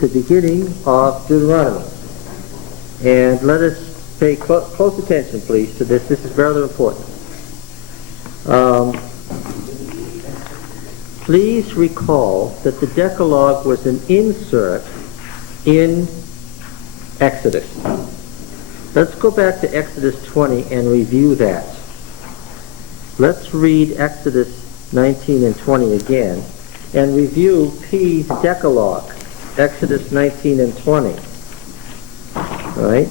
the beginning of Deuteronomy. And let us pay close attention, please, to this. This is rather important. Please recall that the Decalogue was an insert in Exodus. Let's go back to Exodus 20 and review that. Let's read Exodus 19 and 20 again and review P's Decalogue, Exodus 19 and 20. All right?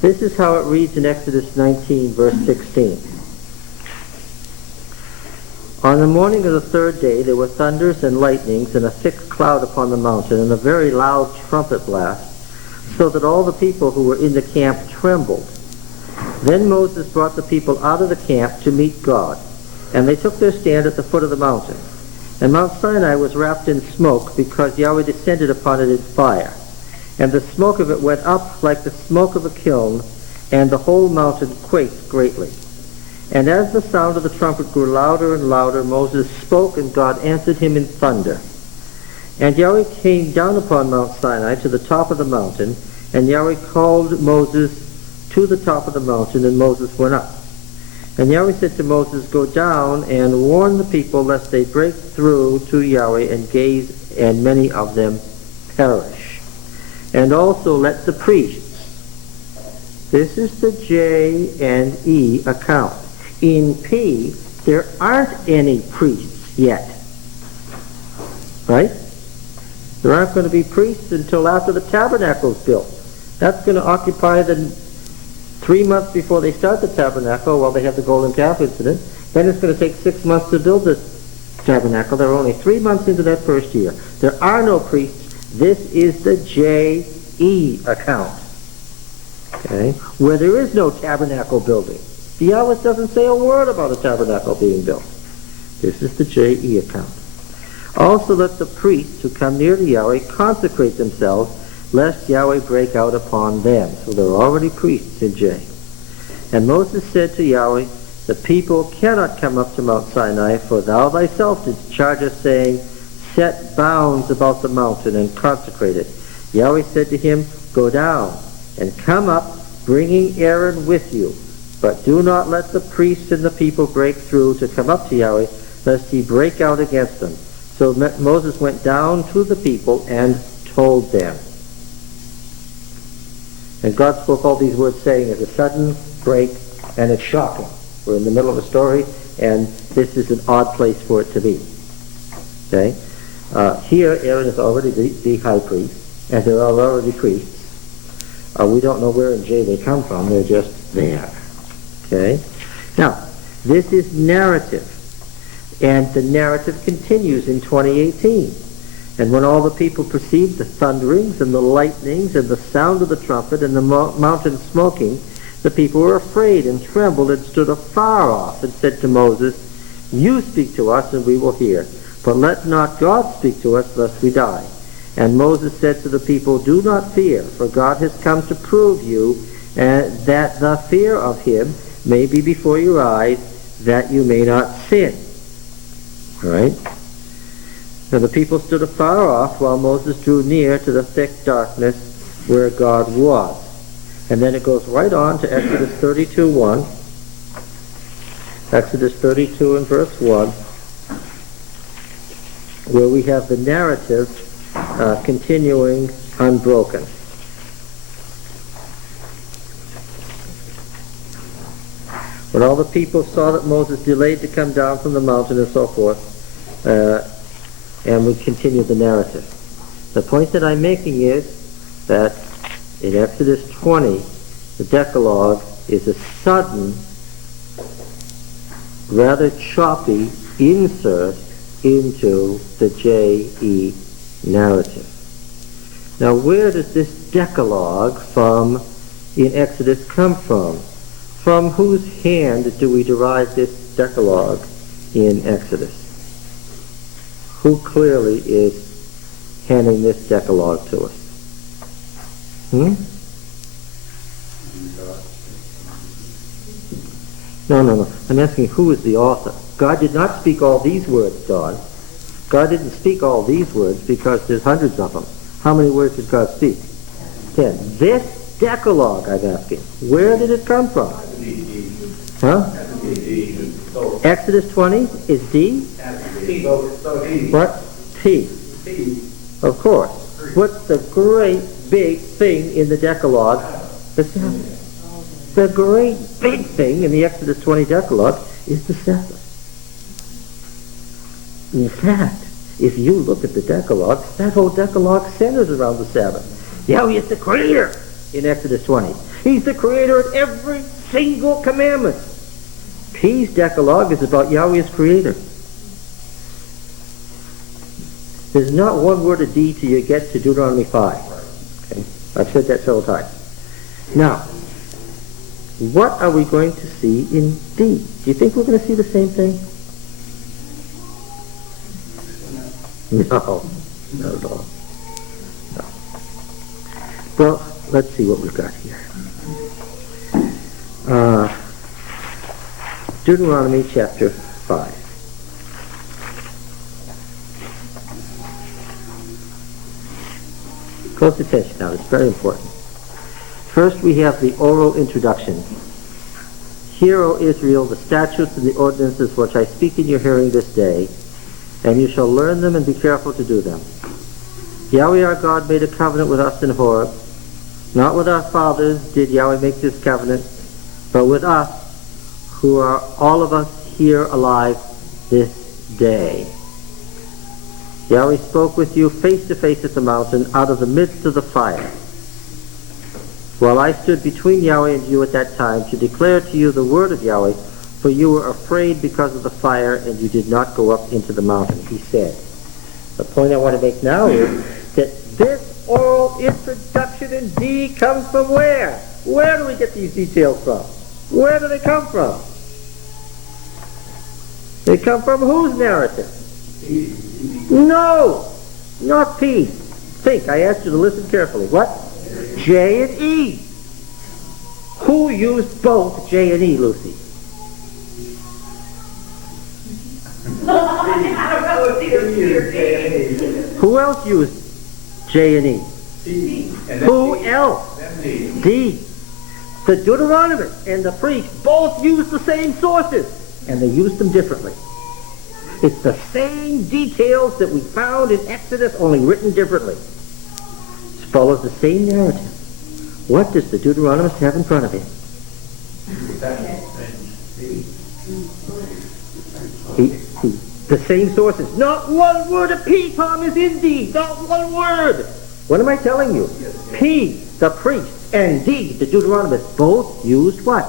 This is how it reads in Exodus 19, verse 16. On the morning of the third day there were thunders and lightnings and a thick cloud upon the mountain and a very loud trumpet blast, so that all the people who were in the camp trembled. Then Moses brought the people out of the camp to meet God, and they took their stand at the foot of the mountain. And Mount Sinai was wrapped in smoke, because Yahweh descended upon it in fire. And the smoke of it went up like the smoke of a kiln, and the whole mountain quaked greatly. And as the sound of the trumpet grew louder and louder, Moses spoke, and God answered him in thunder. And Yahweh came down upon Mount Sinai to the top of the mountain, and Yahweh called Moses to the top of the mountain, and Moses went up. And Yahweh said to Moses, Go down and warn the people, lest they break through to Yahweh and gaze, and many of them perish. And also let the priests, this is the J and E account. In P, there aren't any priests yet. Right? There aren't going to be priests until after the tabernacle is built. That's going to occupy the 3 months before they start the tabernacle while they have the golden calf incident. Then it's going to take 6 months to build the tabernacle. They're only 3 months into that first year. There are no priests. This is the J-E account. Okay? Where there is no tabernacle building. The Yahweh doesn't say a word about a tabernacle being built. This is the J-E account. Also let the priests who come near to Yahweh consecrate themselves, lest Yahweh break out upon them. So there are already priests in J. And Moses said to Yahweh, The people cannot come up to Mount Sinai, for thou thyself didst charge us, saying, Set bounds about the mountain and consecrate it. Yahweh said to him, Go down and come up, bringing Aaron with you. But do not let the priests and the people break through to come up to Yahweh, lest he break out against them. So Moses went down to the people and told them. And God spoke all these words, saying, It's a sudden break, and it's shocking. We're in the middle of a story, and this is an odd place for it to be. Okay? Here, Aaron is already the high priest, and there are already priests. We don't know where in J they come from. They're just there. Okay? Now, this is narrative. And the narrative continues in 2018. And when all the people perceived the thunderings and the lightnings and the sound of the trumpet and the mountain smoking, the people were afraid and trembled and stood afar off and said to Moses, You speak to us and we will hear, but let not God speak to us lest we die. And Moses said to the people, Do not fear, for God has come to prove you that the fear of him may be before your eyes, that you may not sin. All right? So the people stood afar off while Moses drew near to the thick darkness where God was. And then it goes right on to Exodus 32:1. Exodus 32 and verse 1, where we have the narrative continuing unbroken. When all the people saw that Moses delayed to come down from the mountain and so forth, and we continue the narrative. The point that I'm making is that in Exodus 20, the Decalogue is a sudden, rather choppy insert into the J-E narrative. Now, where does this Decalogue in Exodus come from? From whose hand do we derive this Decalogue in Exodus? Who clearly is handing this Decalogue to us? No. I'm asking who is the author? God did not speak all these words, Don. God didn't speak all these words because there's hundreds of them. How many words did God speak? 10. This Decalogue, I'm asking, where did it come from? Huh? Exodus 20 is D? What? P. Of course. What's the great big thing in the Decalogue? The Sabbath. The great big thing in the Exodus 20 Decalogue is the Sabbath. In fact, if you look at the Decalogue, that whole Decalogue centers around the Sabbath. Yahweh is the creator in Exodus 20. He's the creator of every single commandment. P's Decalogue is about Yahweh as creator. There's not one word of D till you get to Deuteronomy 5. Okay? I've said that several times. Now, what are we going to see in D? Do you think we're going to see the same thing? No, not at all. No. Well, let's see what we've got here. Deuteronomy chapter 5. Close attention now, it's very important. First we have the oral introduction. Hear, O Israel, the statutes and the ordinances which I speak in your hearing this day, and you shall learn them and be careful to do them. Yahweh our God made a covenant with us in Horeb. Not with our fathers did Yahweh make this covenant, but with us, who are all of us here alive this day. Yahweh spoke with you face to face at the mountain out of the midst of the fire. While I stood between Yahweh and you at that time to declare to you the word of Yahweh, for you were afraid because of the fire and you did not go up into the mountain, he said. The point I want to make now is that this oral introduction in D comes from where? Where do we get these details from? Where do they come from? They come from whose narrative? No, not P. Think, I asked you to listen carefully. What? J and E. Who used both J and E, Lucy? Who else used J and E? Who else? D. The Deuteronomists and the priests both used the same sources, and they used them differently. It's the same details that we found in Exodus, only written differently. It follows the same narrative. What does the Deuteronomist have in front of him? The same sources. Not one word of P, Tom, is in D. Not one word. What am I telling you? P, the priest, and D, the Deuteronomist, both used what?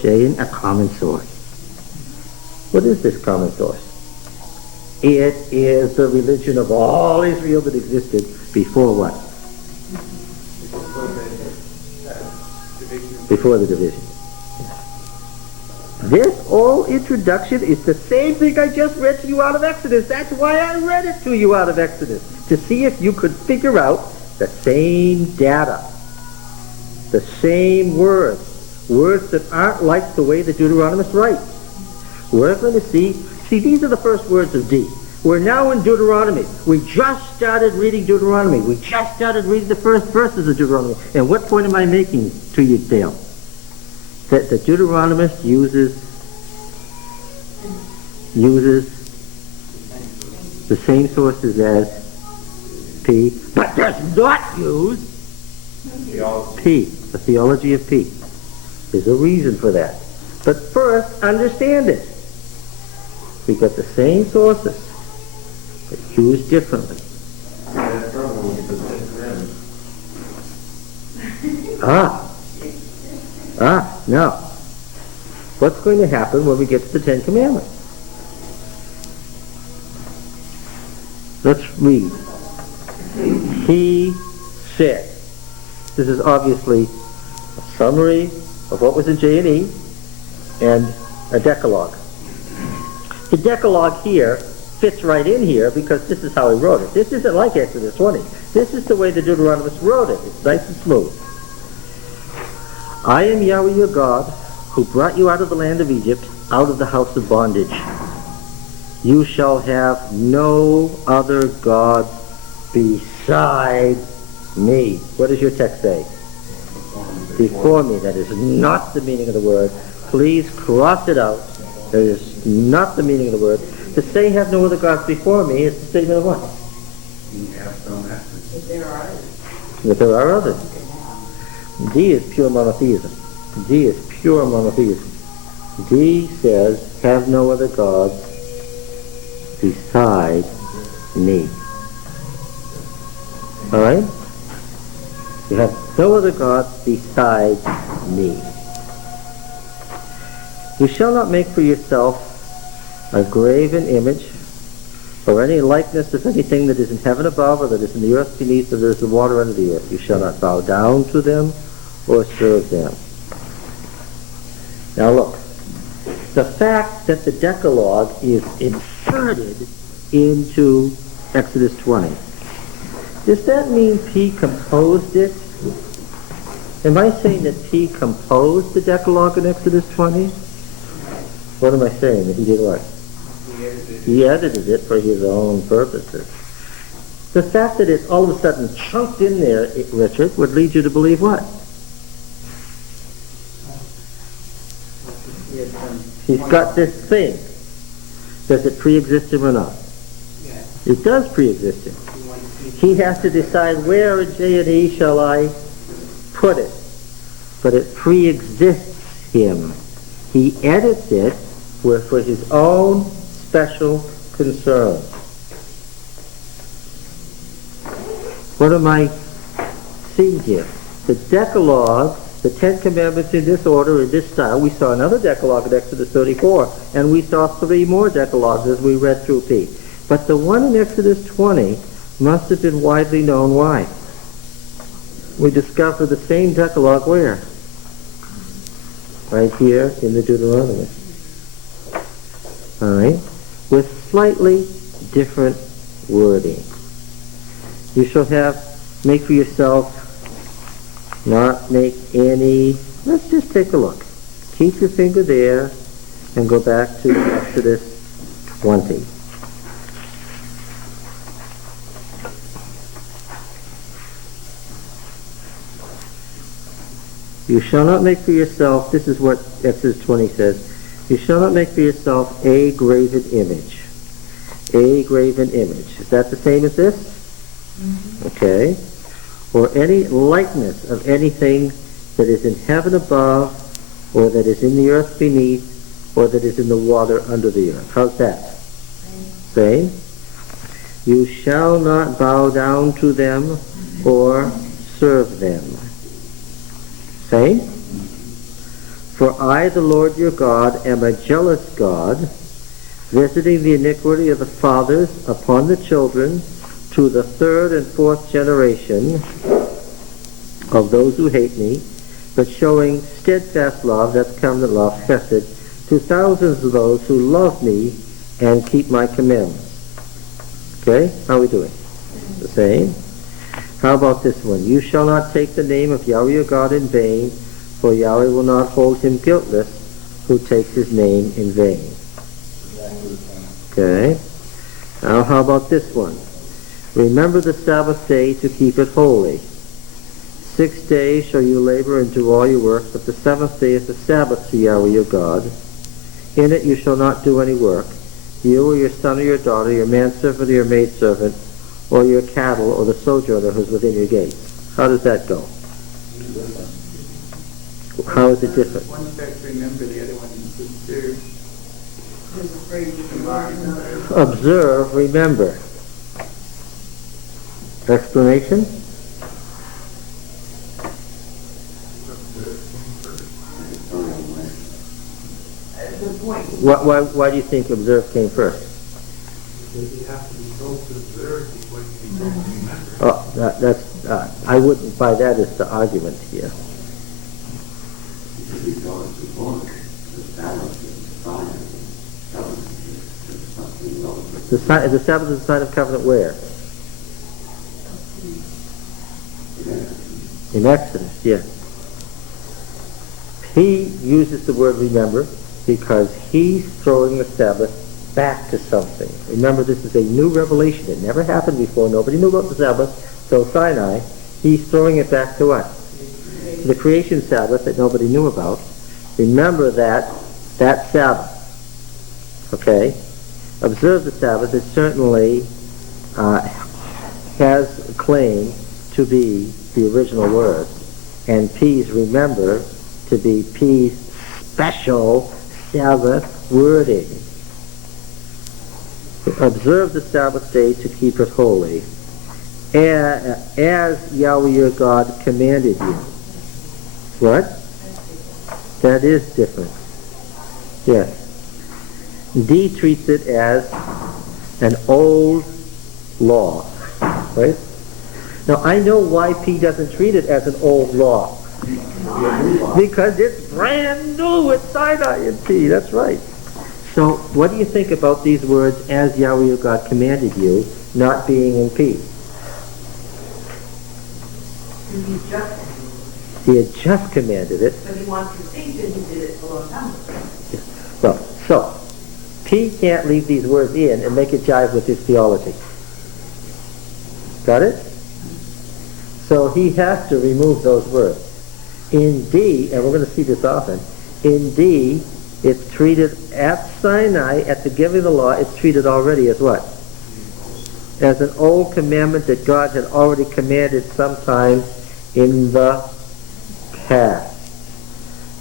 J and a common source. What is this common source? It is the religion of all Israel that existed before what? Before the division. This oral introduction is the same thing I just read to you out of Exodus. That's why I read it to you out of Exodus. To see if you could figure out the same data. The same words. Words that aren't like the way the Deuteronomist writes. We're going to see, these are the first words of D. We're now in Deuteronomy. We just started reading Deuteronomy. We just started reading the first verses of Deuteronomy. And what point am I making to you, Dale? That the Deuteronomist uses the same sources as P, but does not use P, the theology of P. There's a reason for that. But first, understand it. We've got the same sources, but used differently. Now, what's going to happen when we get to the Ten Commandments? Let's read. He said. This is obviously a summary of what was in J and E and a Decalogue. The Decalogue here fits right in here because this is how he wrote it. This isn't like Exodus 20. This is the way the Deuteronomist wrote it. It's nice and smooth. I am Yahweh your God, who brought you out of the land of Egypt, out of the house of bondage. You shall have no other gods beside me. What does your text say? Before me. That is not the meaning of the word. Please cross it out. That is not the meaning of the word. To say have no other gods before me is a statement of what? You have some essence. If there are others. That there are others. D is pure monotheism. D is pure monotheism. D says, have no other gods beside me. Alright? You have no other gods beside me. You shall not make for yourself a graven image or any likeness of anything that is in heaven above, or that is in the earth beneath, or that is in the water under the earth. You shall not bow down to them or serve them. Now look, the fact that the Decalogue is inserted into Exodus 20, does that mean P composed it? Am I saying that P composed the Decalogue in Exodus 20? What am I saying? That he did what? He edited it for his own purposes. The fact that it's all of a sudden chunked in there, Richard, would lead you to believe what? He's got this thing. Does it pre-exist him or not? Yes. It does pre-exist him. He has to decide where in J and E shall I put it. But it pre-exists him. He edits it for his own special concern. What am I seeing here? The Decalogue, the Ten Commandments in this order, in this style. We saw another Decalogue in Exodus 34, and we saw 3 more Decalogues as we read through P. But the one in Exodus 20 must have been widely known. Why? We discover the same Decalogue where? Right here in the Deuteronomy. Alright? With slightly different wording. You shall make for yourself, not make any, let's just take a look. Keep your finger there and go back to Exodus 20. You shall not make for yourself, this is what Exodus 20 says, you shall not make for yourself a graven image. A graven image. Is that the same as this? Mm-hmm. Okay. Or any likeness of anything that is in heaven above, or that is in the earth beneath, or that is in the water under the earth. How's that? Same. You shall not bow down to them or serve them. Same. For I, the Lord your God, am a jealous God, visiting the iniquity of the fathers upon the children to the 3rd and 4th generation of those who hate me, but showing steadfast love, that's covenant love, chesed, to thousands of those who love me and keep my commandments. Okay? How are we doing? The same. How about this one? You shall not take the name of Yahweh your God in vain, for Yahweh will not hold him guiltless who takes his name in vain. Okay. Now how about this one? Remember the Sabbath day to keep it holy. 6 days shall you labor and do all your work, but the 7th day is the Sabbath to Yahweh your God. In it you shall not do any work, you or your son or your daughter, your manservant or your maidservant, or your cattle, or the sojourner who's within your gates. How does that go? How is it different? One says remember, the other one is observe. Observe, remember. Explanation? Why do you think observe came first? Because you have to be told to observe before you can be told to remember. Oh, that's I wouldn't buy that as the argument here. The Sabbath is a sign of covenant where? In Exodus, yes. He uses the word remember. because he's throwing the Sabbath back to something. Remember, this is a new revelation. It never happened before. Nobody knew about the Sabbath till Sinai. He's throwing it back to what? The creation Sabbath that nobody knew about. Remember that Sabbath. Okay? Observe the Sabbath. It certainly has a claim to be the original word. And P's, remember, to be P's special Sabbath wording. Observe the Sabbath day to keep it holy, as Yahweh your God commanded you. What? That is different. Yes. D treats it as an old law. Right? Now I know why P doesn't treat it as an old law. Because it's brand new at Sinai in P. That's right. So what do you think about these words, as Yahweh your God commanded you, not being in P? He had just commanded it. But he wants to think that he did it a long time ago. Well, so P can't leave these words in and make it jive with his theology. Got it? So he has to remove those words. In D, and we're going to see this often, in D, it's treated at Sinai, at the giving of the law, it's treated already as what? As an old commandment that God had already commanded sometime in the past.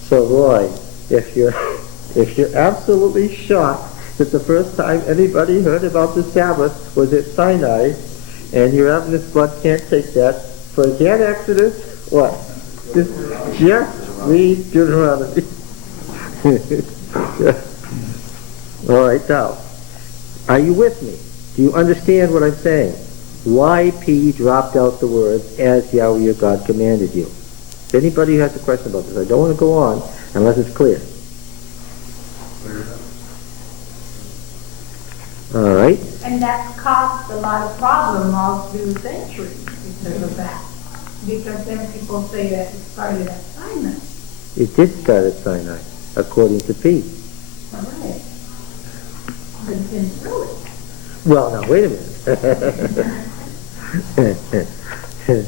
So Roy, if you're absolutely shocked that the first time anybody heard about the Sabbath was at Sinai, and your Adventist blood can't take that, forget Exodus, what? Just read Deuteronomy. All right, now, are you with me? Do you understand what I'm saying? Why P dropped out the words, as Yahweh your God commanded you? If anybody who has a question about this, I don't want to go on unless it's clear. All right. And that's caused a lot of problem all through the centuries because of that. Because then people say that it started at Sinai. It did start at Sinai, according to P. All right. But it didn't really. Well, now, wait a minute.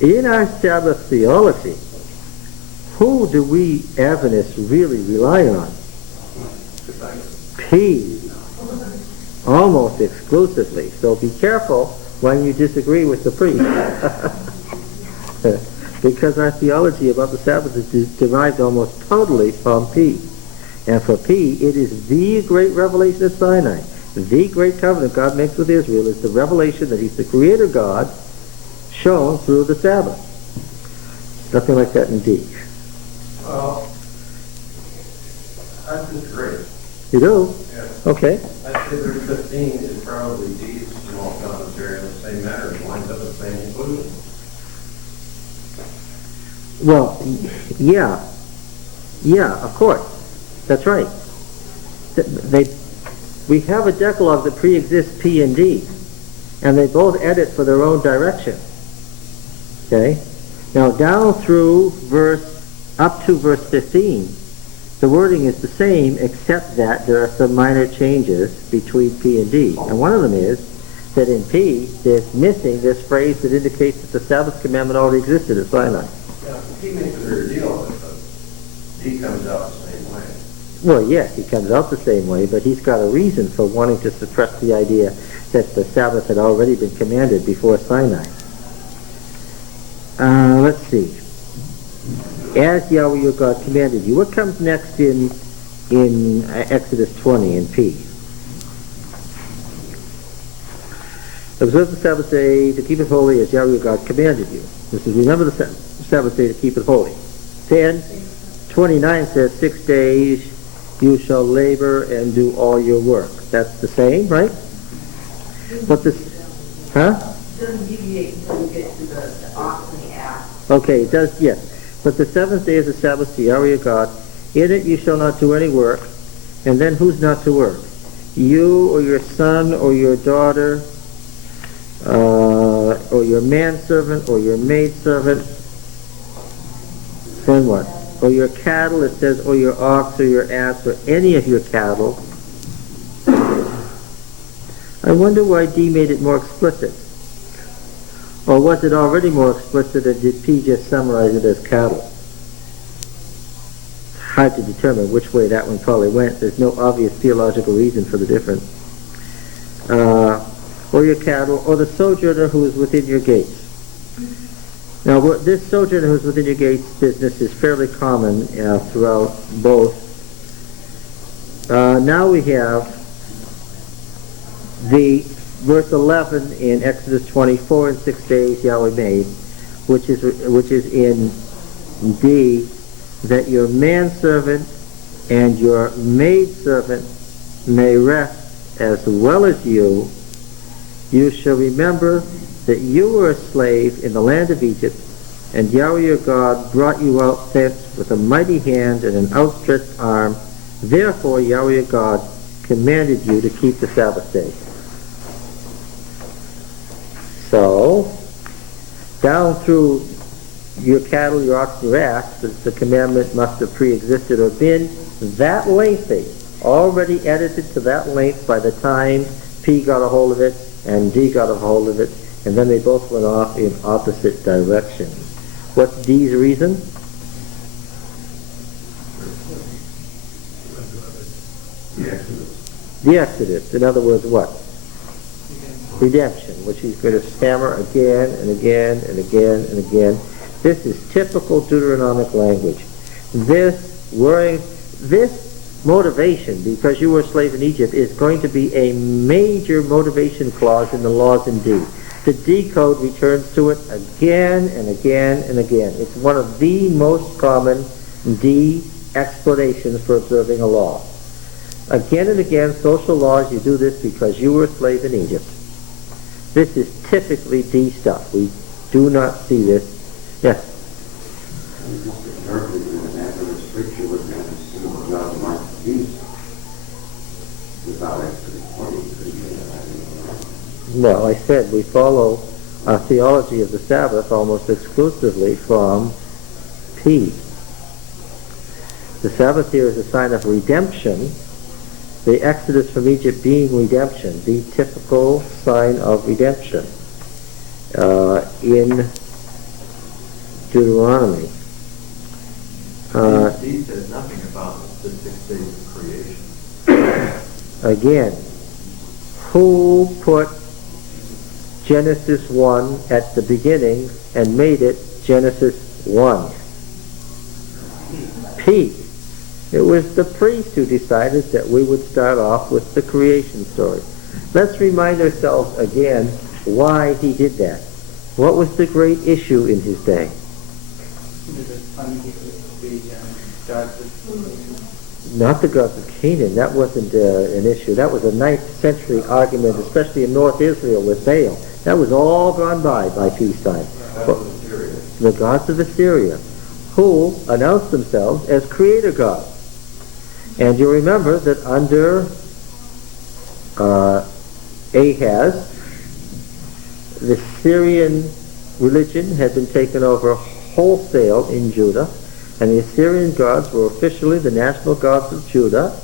In our Sabbath theology, who do we Adventists really rely on? P. Almost exclusively. So be careful when you disagree with the priest. Because our theology about the Sabbath is derived almost totally from P. And for P, it is the great revelation at Sinai. The great covenant God makes with Israel is the revelation that he's the creator God shown through the Sabbath. Nothing like that in D. Well, I disagree. You do? Yes. Okay. I say verse 15 is probably D's small commentary on the same matter. It winds up with the same conclusion. Well, yeah. Yeah, of course. That's right. We have a Decalogue that pre-exists P and D, and they both edit for their own direction. Okay? Now, down through up to verse 15, the wording is the same, except that there are some minor changes between P and D. And one of them is that in P, there's missing this phrase that indicates that the Sabbath commandment already existed at Sinai. Yeah, he makes a bigger deal of it, but D comes out the same way. Well, yes, he comes out the same way, but he's got a reason for wanting to suppress the idea that the Sabbath had already been commanded before Sinai. Let's see. As Yahweh your God commanded you. What comes next in Exodus 20 in P? Observe the Sabbath day to keep it holy as Yahweh your God commanded you. This is, remember the Sabbath day to keep it holy. 10:29 says 6 days you shall labor and do all your work. That's the same, right? But this, huh? It doesn't deviate until you get to the ox and the ass. Okay, it does, yes. But the seventh day is a Sabbath to Yahweh your God. In it you shall not do any work. And then who's not to work? You or your son or your daughter, or your manservant or your maidservant. Then what? or your cattle, it says, or your ox or your ass or any of your cattle. I wonder why D made it more explicit. Or was it already more explicit and did P just summarize it as cattle? Hard to determine which way that one probably went. There's no obvious theological reason for the difference. Or your cattle, or the sojourner who is within your gates. Now, this sojourner who is within your gates business is fairly common throughout both. Now we have the verse 11 in Exodus 24, in 6 days Yahweh made, which is in D, that your manservant and your maidservant may rest as well as you. You shall remember that you were a slave in the land of Egypt, and Yahweh your God brought you out thence with a mighty hand and an outstretched arm. Therefore Yahweh your God commanded you to keep the Sabbath day. So, down through your cattle, your ox, your ass, the commandment must have pre-existed or been that lengthy, already edited to that length by the time P got a hold of it and D got a hold of it, and then they both went off in opposite directions. What's D's reason? The Exodus. In other words, what? Redemption, which he's going to hammer again and again and again and again. This is typical Deuteronomic language. This motivation, because you were a slave in Egypt, is going to be a major motivation clause in the laws in D. The D code returns to it again and again and again. It's one of the most common D explanations for observing a law. Again and again, social laws, you do this because you were a slave in Egypt. This is typically D stuff. We do not see this. Yes? Well, I said we follow our theology of the Sabbath almost exclusively from P. The Sabbath here is a sign of redemption. The Exodus from Egypt being redemption, the typical sign of redemption in Deuteronomy. He says nothing about the 6 days of creation. Again, who put Genesis 1 at the beginning and made it Genesis 1? P. It was the priest who decided that we would start off with the creation story. Let's remind ourselves again why he did that. What was the great issue in his day? Not the gods of Canaan. That wasn't an issue. That was a 9th century argument, especially in North Israel with Baal. That was all gone by peacetime. The gods of Assyria, who announced themselves as creator gods. And you remember that under Ahaz, the Syrian religion had been taken over wholesale in Judah, and the Assyrian gods were officially the national gods of Judah,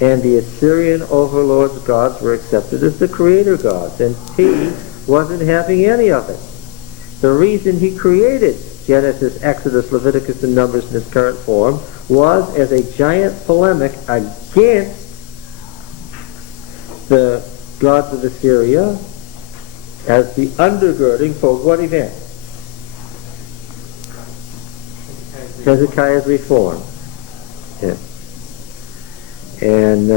and the Assyrian overlords' gods were accepted as the creator gods, and he wasn't having any of it. The reason he created Genesis, Exodus, Leviticus, and Numbers in its current form was as a giant polemic against the gods of Assyria as the undergirding for what event? Hezekiah's reform. Yeah. And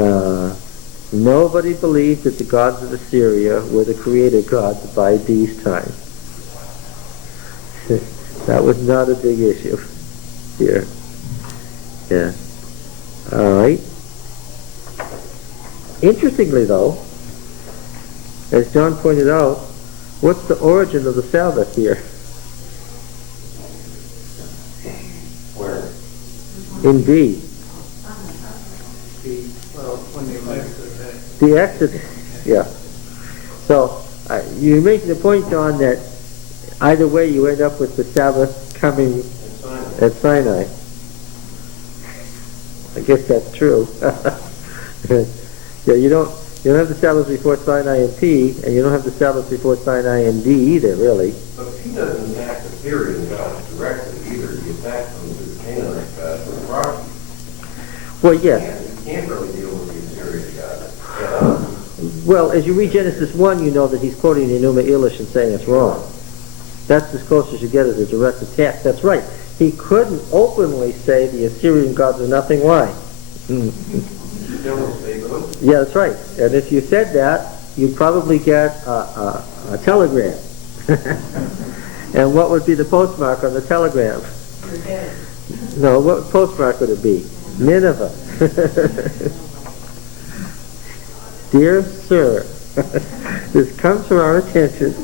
nobody believed that the gods of Assyria were the creator gods by these times. That was not a big issue here. Yeah. All right. Interestingly, though, as John pointed out, what's the origin of the Sabbath here? Where? Indeed. The Exodus. Yeah. So, you make the point, John, that either way you end up with the Sabbath coming at Sinai. I guess that's true. Yeah, you don't have the Sabbath before Sinai and P, and you don't have the Sabbath before Sinai and D either, really. But he doesn't attack the Syrian gods directly either. He attacks them through the Canaanite gods with property. Well, yes. You can't really deal with the Assyrian gods. Well, as you read Genesis 1, you know that he's quoting the Enuma Elish and saying it's wrong. That's as close as you get as a direct attack. That's right. He couldn't openly say the Assyrian gods are nothing. Why? Yeah, that's right. And if you said that, you'd probably get a telegram. And what would be the postmark on the telegram? No, what postmark would it be? Nineveh. Dear sir, this comes from our attention.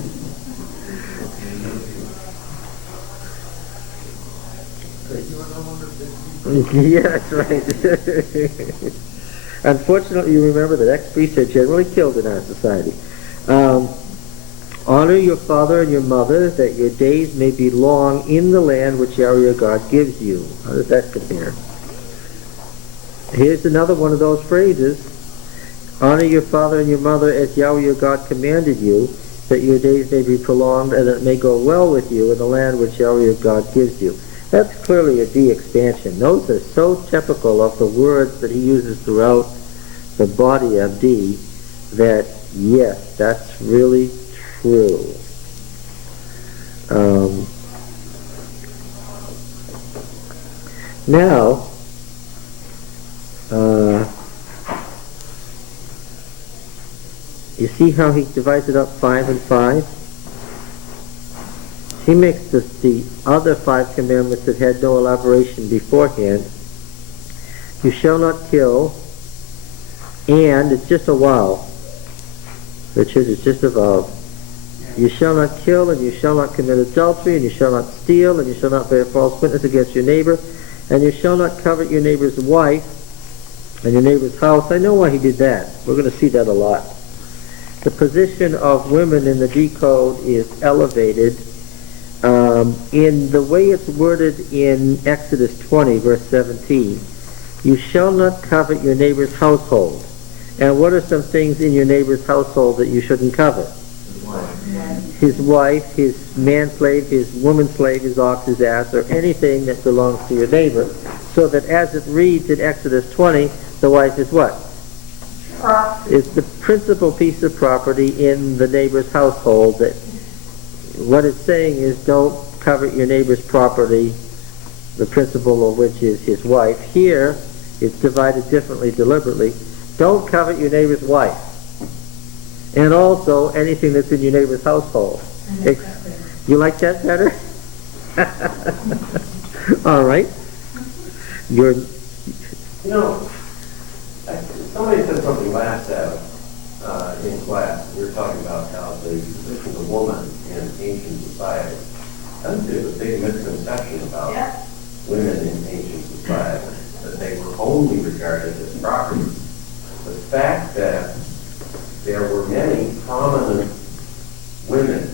Yeah, that's right. Unfortunately, you remember that ex-priests are generally killed in our society. Honor your father and your mother, that your days may be long in the land which Yahweh your God gives you. How does that compare? Here's another one of those phrases. Honor your father and your mother as Yahweh your God commanded you, that your days may be prolonged and that it may go well with you in the land which Yahweh your God gives you. That's clearly a D-expansion. Those are so typical of the words that he uses throughout the body of D that, yes, that's really true. Now, you see how he divides it up 5 and 5? He makes the other 5 commandments that had no elaboration beforehand. You shall not kill, and it's just a vowel. Richard, it's just a vowel. You shall not kill, and you shall not commit adultery, and you shall not steal, and you shall not bear false witness against your neighbor, and you shall not covet your neighbor's wife and your neighbor's house. I know why he did that. We're going to see that a lot. The position of women in the D code is elevated. In the way it's worded in Exodus 20, verse 17, you shall not covet your neighbor's household. And what are some things in your neighbor's household that you shouldn't covet? His wife, his man-slave, his woman-slave, his ox, his ass, or anything that belongs to your neighbor. So that as it reads in Exodus 20, the wife is what? It's the principal piece of property in the neighbor's household. That what it's saying is don't covet your neighbor's property, the principal of which is his wife. Here, it's divided differently deliberately. Don't covet your neighbor's wife. And also anything that's in your neighbor's household. You like that better? All right. You know, somebody said something last Sabbath in class. We were talking about how the position of the woman in ancient society. I think there's a big misconception about women in ancient society, that they were only regarded as property. The fact that there were many prominent women,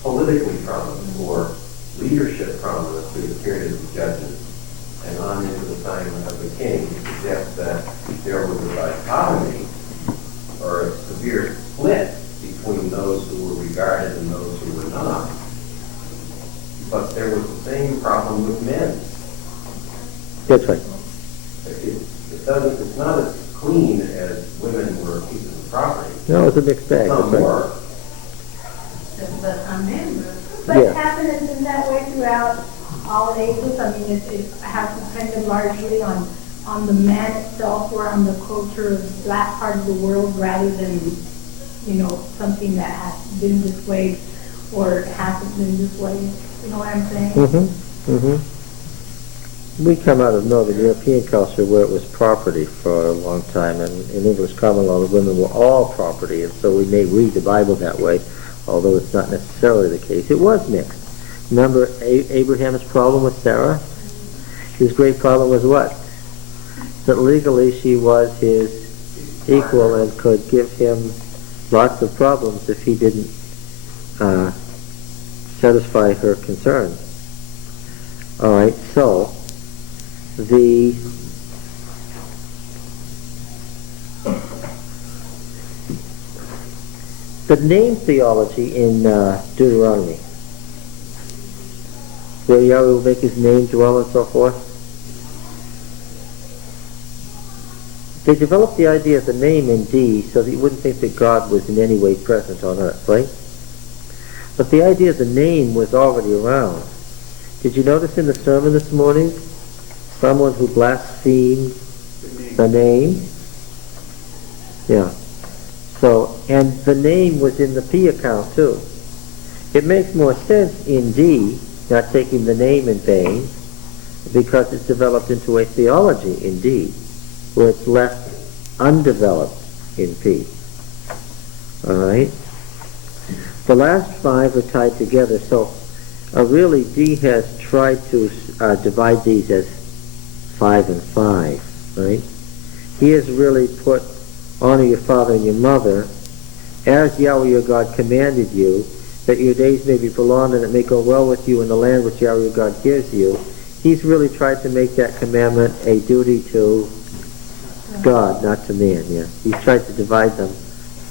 politically prominent or leadership prominent through the period of the judges and on into the time of the king, suggests that there was a dichotomy or a severe split between those who were regarded and those who were not. But there was the same problem with men. That's right. It's not as clean as women were pieces of property. No, it's a mixed bag. Some That's right. were. But Yeah. happiness in that way throughout all ages. I mean, it has depended largely on the man itself or on the culture of that part of the world rather than, something that has been this way or hasn't been this way. You know what I'm saying? We come out of Northern European culture where it was property for a long time, and in English common law, the women were all property, and so we may read the Bible that way, although it's not necessarily the case. It was mixed. Remember Abraham's problem with Sarah? His great problem was what? That legally she was his equal and could give him lots of problems if he didn't satisfy her concerns. All right, so the the name theology in Deuteronomy, where Yahweh will make his name dwell and so forth. They developed the idea of the name in D so that you wouldn't think that God was in any way present on earth, right? But the idea of the name was already around. Did you notice in the sermon this morning, someone who blasphemed the name? Yeah. So, and the name was in the P account too. It makes more sense in D, not taking the name in vain, because it's developed into a theology in D, where it's left undeveloped in P. Alright? The last five are tied together, so really D has tried to divide these as 5 and 5, right? He has really put honor your father and your mother, as Yahweh your God commanded you, that your days may be prolonged and it may go well with you in the land which Yahweh your God gives you. He's really tried to make that commandment a duty to God, not to man. Yeah, he's tried to divide them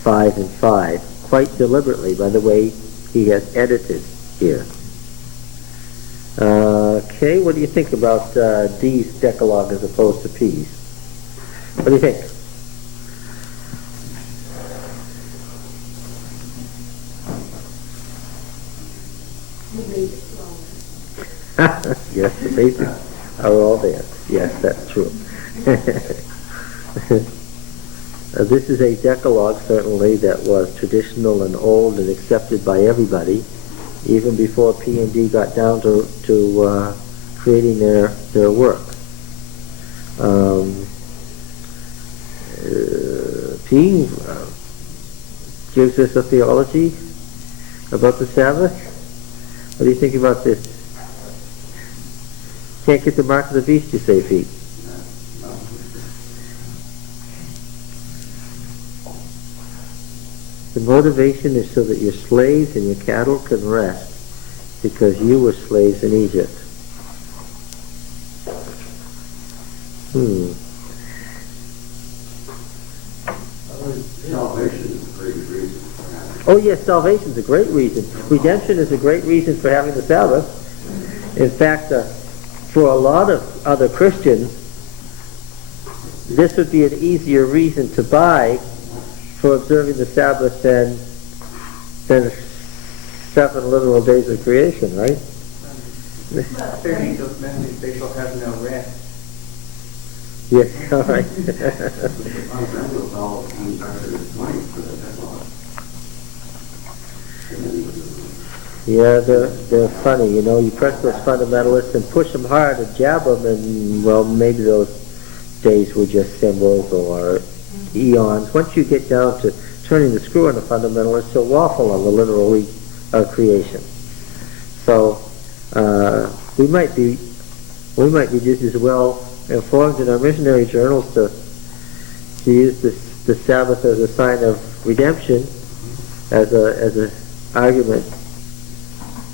5 and 5, quite deliberately, by the way he has edited here. Okay, what do you think about D's Decalogue as opposed to P's? What do you think? Yes, the basics are all there. Yes, that's true. This is a Decalogue, certainly, that was traditional and old and accepted by everybody, even before P and D got down to creating their work. P gives us a theology about the Sabbath. What do you think about this? Can't get the mark of the beast, you say, Pete? The motivation is so that your slaves and your cattle can rest, because you were slaves in Egypt. Salvation is a great reason for having. Oh yes, salvation is a great reason. Redemption is a great reason for having the Sabbath. In fact, for a lot of other Christians, this would be an easier reason to buy for observing the Sabbath than 7 literal days of creation, right? 30 those messages, they shall have no rest. Yes, all right. Yeah, they're funny, you know. You press those fundamentalists and push them hard and jab them, and, well, maybe those days were just symbols or eons. Once you get down to turning the screw on the fundamentalists, they'll waffle on the literal week of creation. So we might be just as well informed in our missionary journals to use the Sabbath as a sign of redemption, as a argument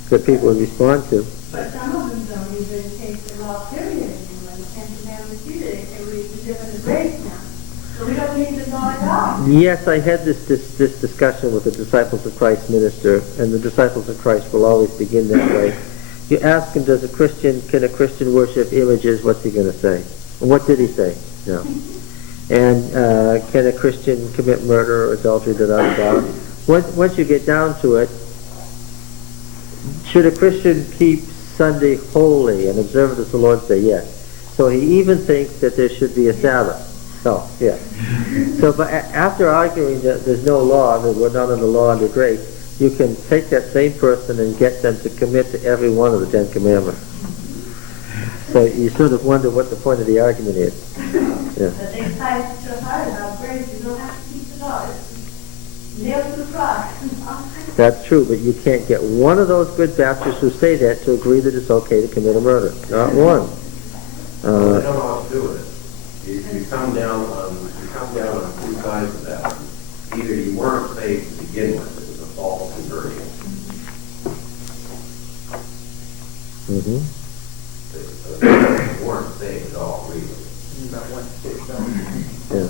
that people would respond to. But some of them don't even take the law period anymore. The Ten Commandments either. They say we're given the grace now. So we don't need the law at all. Yes, I had this discussion with the Disciples of Christ minister, and the Disciples of Christ will always begin that way. You ask him, can a Christian worship images? What's he going to say? And what did he say? No. And can a Christian commit murder or adultery? Once you get down to it, should a Christian keep Sunday holy and observe it as the Lord's Day? Yes. So he even thinks that there should be a Sabbath. So, yeah. So, but after arguing that there's no law, that we're not under law, under grace, you can take that same person and get them to commit to every one of the 10 Commandments. So you sort of wonder what the point of the argument is. Yeah. But they fight so hard about grace, you don't have to keep the law. It's nailed to the cross. That's true, but you can't get one of those good Baptists who say that to agree that it's okay to commit a murder. Not one. They don't know how to do it. You come down on two sides of that one. Either you weren't saved to begin with, it was a false conversion. Mm-hmm. You weren't saved at all, really. About what? Yeah.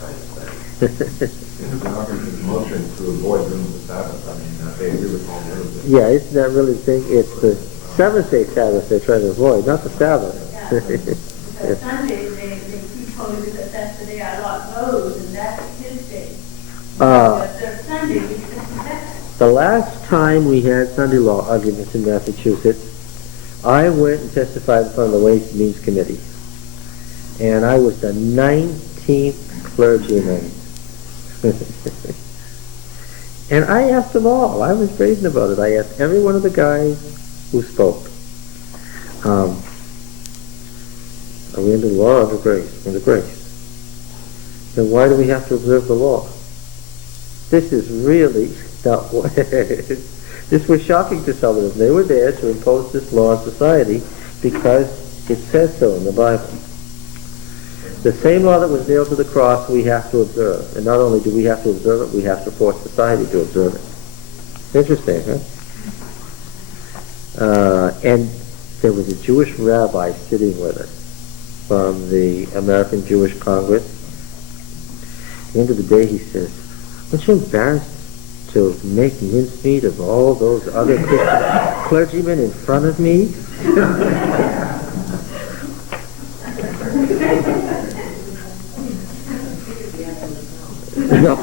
Kind of thing. And the Robert's motion to avoid doing the Sabbath, I mean, they agree with all the other things. Yeah, isn't that really the thing? It's the seventh-day Sabbath they're trying to avoid, not the Sabbath. Because Sunday, they keep holy because that's the day our Lord rose, and that's his day. But the Sunday, we couldn't have. The last time we had Sunday law arguments in Massachusetts, I went and testified in front of the Ways and Means Committee. And I was the 19th clergyman. And I asked them all. I was brazen about it. I asked every one of the guys who spoke. Are we under the law or under grace? Under grace. Then why do we have to observe the law? This is really not what... This was shocking to some of them. They were there to impose this law on society because it says so in the Bible. The same law that was nailed to the cross we have to observe. And not only do we have to observe it, we have to force society to observe it. Interesting, huh? And there was a Jewish rabbi sitting with us from the American Jewish Congress. At the end of the day, he says, "Aren't you embarrassed to make mincemeat of all those other Christian clergymen in front of me?" No.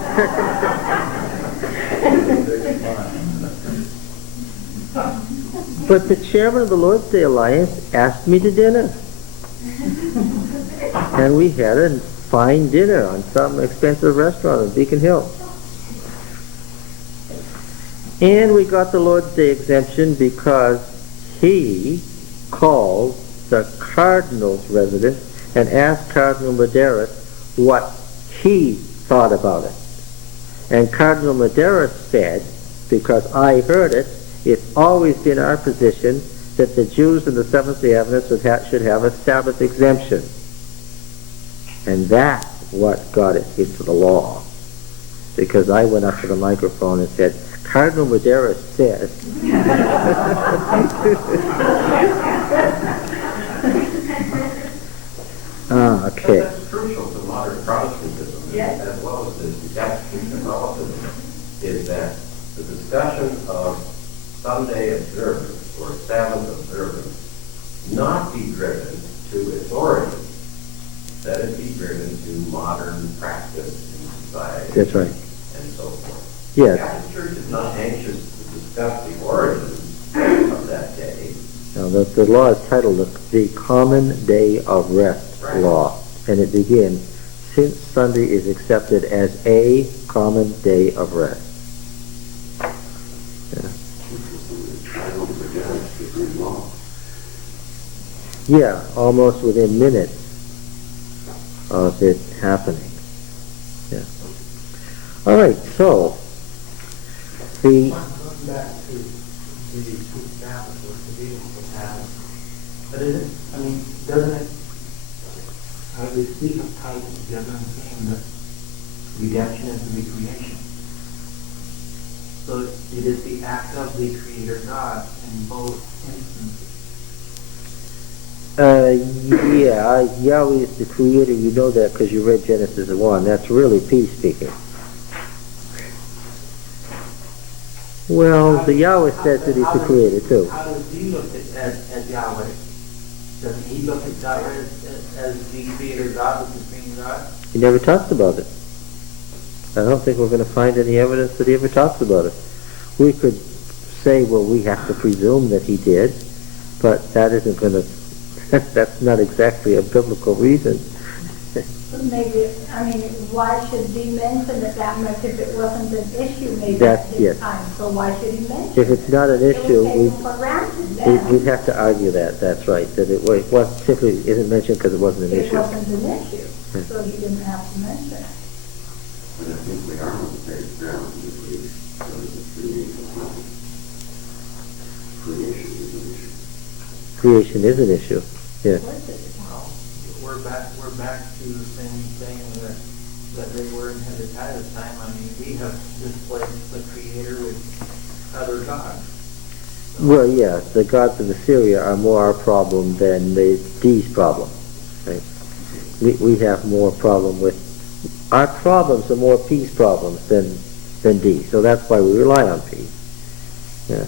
But the chairman of the Lord's Day Alliance asked me to dinner. And we had a fine dinner on some expensive restaurant in Beacon Hill. And we got the Lord's Day exemption because he called the Cardinal's residence and asked Cardinal Medeiros what he thought about it. And Cardinal Medeiros said, because I heard it, it's always been our position that the Jews and the Seventh-day Adventists should have a Sabbath exemption. And that's what got it into the law. Because I went up to the microphone and said, Cardinal Medeiros says... Okay. That's crucial to modern Protestantism, Yes. as well as the Catholic Catholicism, is that the discussion of Sunday observance or Sabbath observance not be driven to its origin, that it be driven to modern practice in society. That's right. And so forth. Yes. The Catholic Church is not anxious to discuss the origins of that day. Now, the law is titled the Common Day of Rest Law, and it begins, since Sunday is accepted as a common day of rest. Yeah, almost within minutes of it happening. Yeah. All right, so the... Going back to the Sabbath or to be able to have, but is it, I mean, doesn't it, they speak of ties together and saying that redemption is the recreation. So it is the act of the Creator God in both instances. Yeah, Yahweh is the creator, you know that because you read Genesis 1. That's really peace speaking. Well, the Yahweh says that he's the creator too. How does he look at as Yahweh? Doesn't he look at Yahweh as the Creator God, the Supreme God? He never talks about it. I don't think we're going to find any evidence that he ever talks about it. We could say, well, we have to presume that he did, but that isn't going to, that's not exactly a biblical reason. Maybe, I mean, why should he mention it that much if it wasn't an issue maybe That's- at this yes. time? So why should he mention it? If it's not an It issue, was taken for granted then. we'd have to argue that, that's right, that it was simply isn't mentioned because it wasn't an It issue. wasn't an issue, so he didn't have to mention it. But I think we are on the same ground if we go to the creation of creation is an issue. Creation is an issue, yeah. Of course it is. Well, we're back to the same thing that they were in Hezekiah's time. I mean, we have displaced the Creator with other gods. Well, yeah, the gods of Assyria are more our problem than D's problem. Right? We have more problem with our problems are more P's problems than D, so that's why we rely on P. Yeah.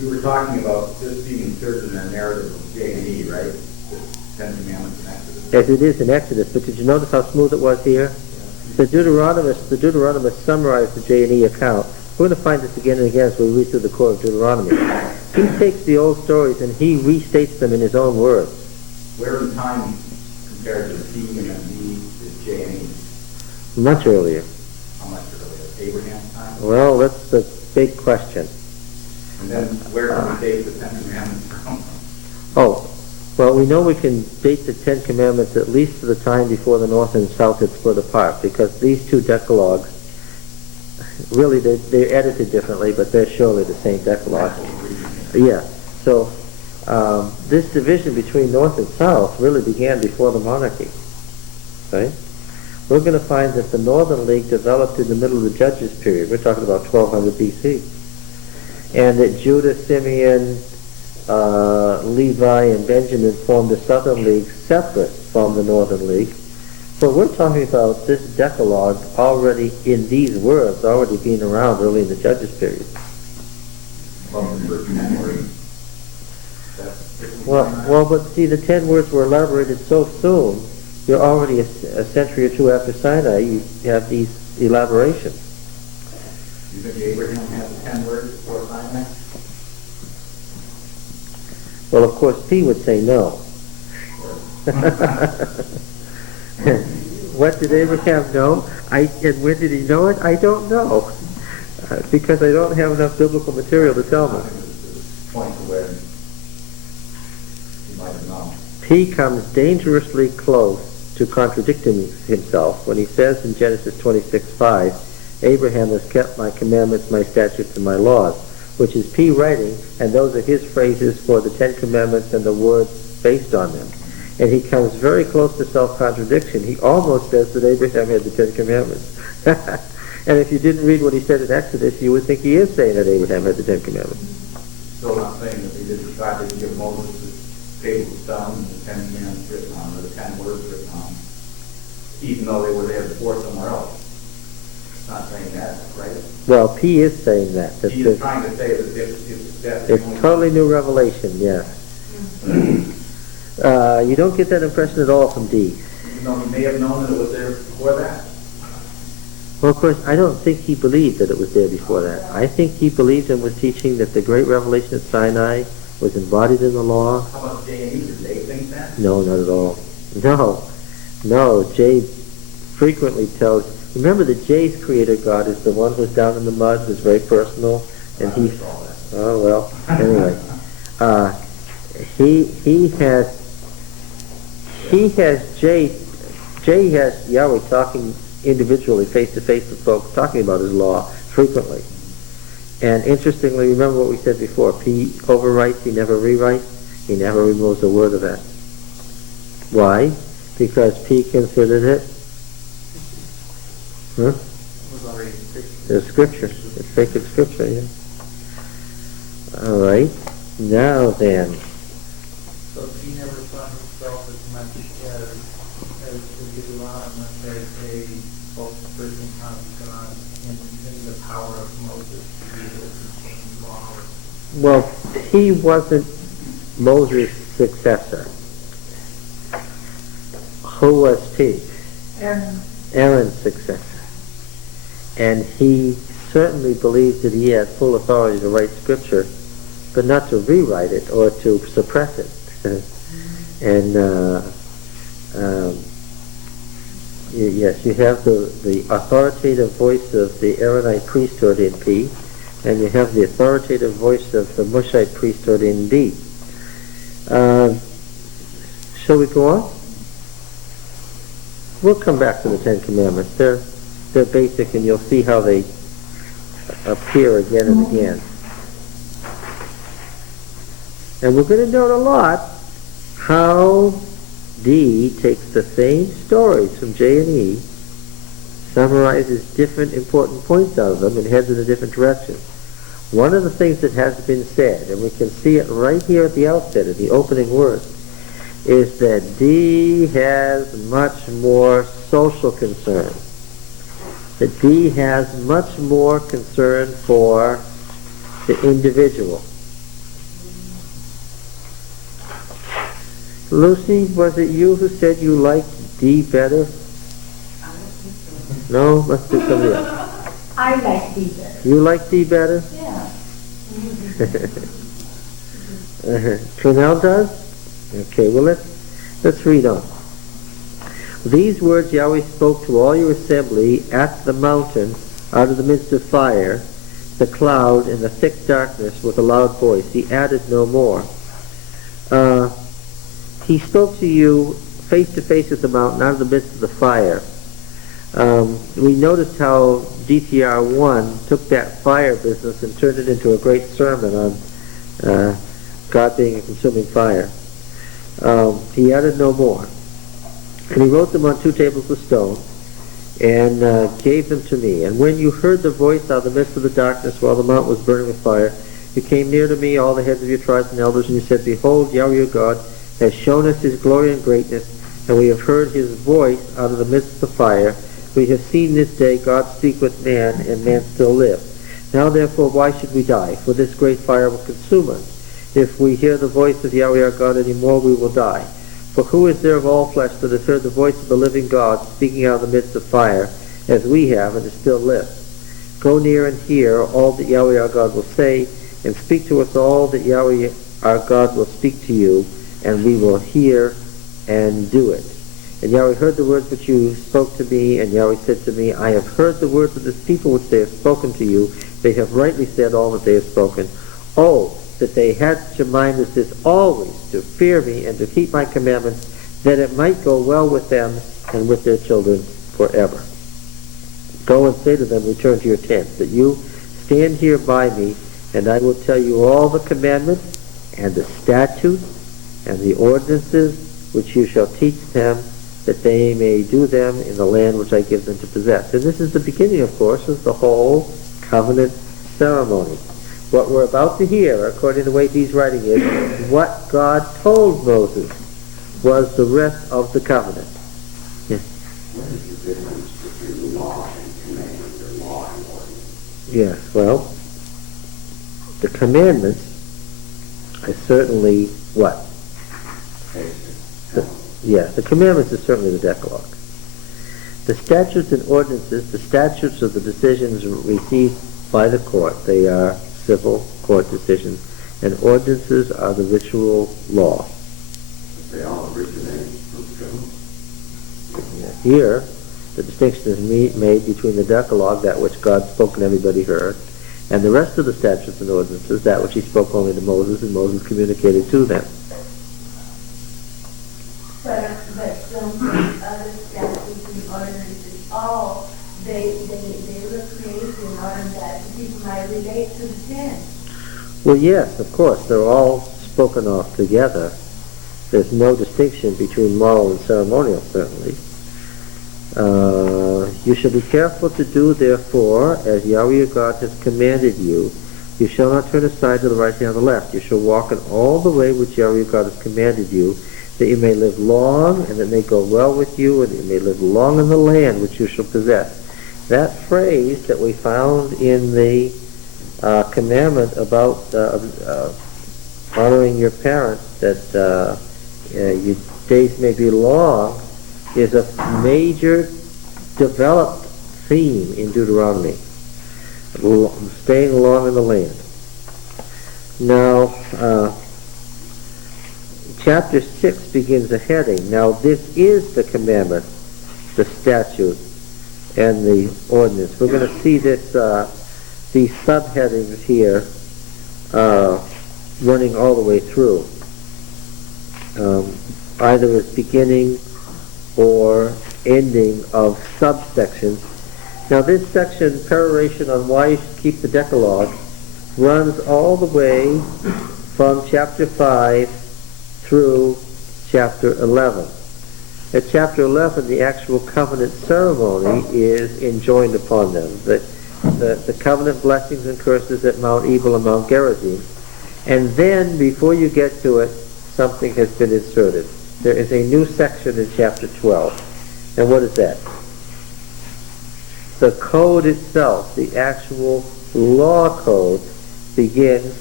We were talking about this being inserted in a narrative of J&E, right? The Ten Commandments in Exodus. As it is in Exodus, but did you notice how smooth it was here? The Deuteronomist summarized the J&E account. We're going to find this again and again as we read through the core of Deuteronomy. He takes the old stories and he restates them in his own words. Where in time compared to P and D is J&E? Much earlier. How much earlier? Abraham's time? Well, that's the big question. And then where can we date the Ten Commandments from? Oh, well, we know we can date the Ten Commandments at least to the time before the North and South had split apart, because these two Decalogues, really they're edited differently, but they're surely the same Decalogue. Yeah. So this division between North and South really began before the monarchy. Right? We're going to find that the Northern League developed in the middle of the Judges period. We're talking about 1200 BC. And that Judah, Simeon, Levi, and Benjamin formed the Southern League separate from the Northern League. So we're talking about this Decalogue already, in these words, already being around early in the Judges period. Well, but see, the 10 words were elaborated so soon, you're already a century or two after Sinai, you have these elaborations. Do you think Abraham had the 10 words before Sinai? Well, of course, P would say no. What did Abraham know? And when did he know it? I don't know. Because I don't have enough biblical material to tell me. Point to where he might have known. P comes dangerously close to contradicting himself when he says in Genesis 26:5, Abraham has kept my commandments, my statutes, and my laws, which is P writing, and those are his phrases for the Ten Commandments and the words based on them. And he comes very close to self-contradiction. He almost says that Abraham had the Ten Commandments. And if you didn't read what he said in Exodus, you would think he is saying that Abraham had the Ten Commandments. Still not saying that he didn't try to give Moses the table of stone and the 10 Commandments written on, or the 10 words written on, even though they were there before somewhere else. It's not saying that, right? Well, P is saying that. He is trying to say that if that's the It's only totally new revelation, yes. You don't get that impression at all from D. even though he may have known that it was there before that. Well, of course, I don't think he believed that it was there before that. I think he believed and was teaching that the great revelation at Sinai was embodied in the law. How about J&E? Did they think that? No, not at all. No. Jay frequently tells. Remember that Jay's creator God is the one who's down in the mud, who's very personal, and he. Oh well. Anyway, he has Jay has Yahweh talking individually, face to face with folks, talking about his law frequently. And interestingly, remember what we said before: P overwrites, he never rewrites, he never removes a word of that. Why? Because P considered it. It's scripture. It's sacred scripture, yeah. All right. Now then. So he never saw himself as much as the Deuteronomy as a spokesperson of God in the power of Moses to be able to change laws. Well, he wasn't Moses' successor. Who was P? Aaron's successor. And he certainly believed that he had full authority to write scripture, but not to rewrite it or to suppress it. And yes, you have the authoritative voice of the Aaronite priesthood in P, and you have the authoritative voice of the Mushite priesthood in D. Shall we go on? We'll come back to the Ten Commandments. They're basic, and you'll see how they appear again and again. And we're going to note a lot how D takes the same stories from J and E, summarizes different important points out of them, and heads in a different direction. One of the things that has been said, and we can see it right here at the outset, in the opening words, is that D has much more social concern. That D has much more concern for the individual. Lucy, was it you who said you liked D better? No, must be somebody else. I like D better. You like D better? Yeah. Cornell does? Okay, well let's read on. These words Yahweh spoke to all your assembly at the mountain out of the midst of fire, the cloud, and the thick darkness with a loud voice. He added no more. He spoke to you face to face at the mountain out of the midst of the fire. We noticed how DTR 1 took that fire business and turned it into a great sermon on God being a consuming fire. He added no more. And he wrote them on 2 tables of stone and gave them to me. And when you heard the voice out of the midst of the darkness while the mountain was burning with fire, you came near to me, all the heads of your tribes and elders, and you said, Behold, Yahweh your God has shown us his glory and greatness, and we have heard his voice out of the midst of the fire. We have seen this day God speak with man, and man still live. Now therefore, why should we die? For this great fire will consume us. If we hear the voice of Yahweh our God any more, we will die. For who is there of all flesh that has heard the voice of the living God speaking out of the midst of fire, as we have, and is still live? Go near and hear all that Yahweh our God will say, and speak to us all that Yahweh our God will speak to you, and we will hear and do it. And Yahweh heard the words which you spoke to me, and Yahweh said to me, I have heard the words of this people which they have spoken to you. They have rightly said all that they have spoken. Oh, that they had such a mind as this always, to fear me and to keep my commandments, that it might go well with them and with their children forever. Go and say to them, return to your tents, that you stand here by me, and I will tell you all the commandments and the statutes and the ordinances which you shall teach them, that they may do them in the land which I give them to possess. And this is the beginning, of course, of the whole covenant ceremony. What we're about to hear, according to the way he's writing it, what God told Moses was the rest of the covenant. Yes? What is the difference between law and command, or law and ordinance? Yes, well, the commandments are certainly what? Yes, the commandments are certainly the Decalogue. The statutes and ordinances, the statutes are the decisions received by the court. They are civil court decisions, and ordinances are the ritual law. They all originate from code. Here, the distinction is made between the Decalogue, that which God spoke and everybody heard, and the rest of the statutes and ordinances, that which he spoke only to Moses, and Moses communicated to them. But some other statutes and ordinances, all they were created in order that the people might relate to the 10. Well, yes, of course, they're all spoken of together. There's no distinction between moral and ceremonial, certainly. You shall be careful to do, therefore, as Yahweh your God has commanded you. You shall not turn aside to the right hand or the left. You shall walk in all the way which Yahweh your God has commanded you, that you may live long, and that it may go well with you, and that you may live long in the land which you shall possess. That phrase that we found in the commandment about honoring your parents, that your days may be long, is a major developed theme in Deuteronomy. Staying long in the land. Now, chapter 6 begins a heading. Now, this is the commandment, the statute, and the ordinance. We're going to see this, these subheadings here running all the way through, either as beginning or ending of subsections. Now this section, peroration on why you should keep the Decalogue, runs all the way from chapter 5 through chapter 11. At chapter 11, the actual covenant ceremony is enjoined upon them. The covenant blessings and curses at Mount Ebal and Mount Gerizim. And then, before you get to it, something has been inserted. there is a new section in chapter 12. And what is that? The code itself, the actual law code, begins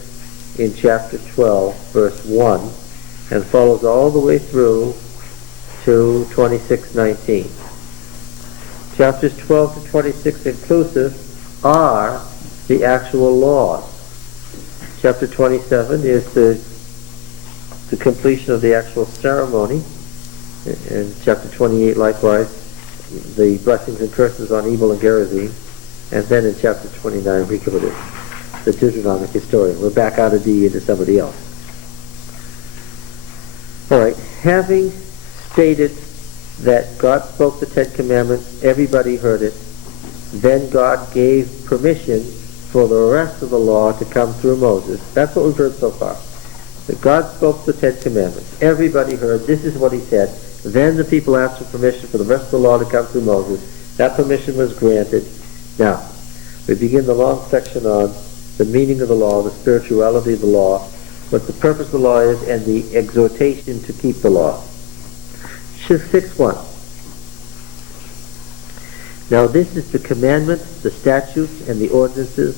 in chapter 12, verse 1, and follows all the way through to 26:19. Chapters 12 to 26 inclusive are the actual laws. Chapter 27 is the completion of the actual ceremony. And chapter 28, likewise, the blessings and curses on evil and Gerizim. And then in chapter 29, we go to the Deuteronomic historian. We're back out of D into somebody else. All right, having stated that God spoke the Ten Commandments, everybody heard it, then God gave permission for the rest of the law to come through Moses. That's what we've heard so far. That God spoke the Ten Commandments. Everybody heard, this is what he said. Then the people asked for permission for the rest of the law to come through Moses. That permission was granted. Now, we begin the long section on the meaning of the law, the spirituality of the law, what the purpose of the law is, and the exhortation to keep the law. 6:1. Now this is the commandment, the statutes, and the ordinances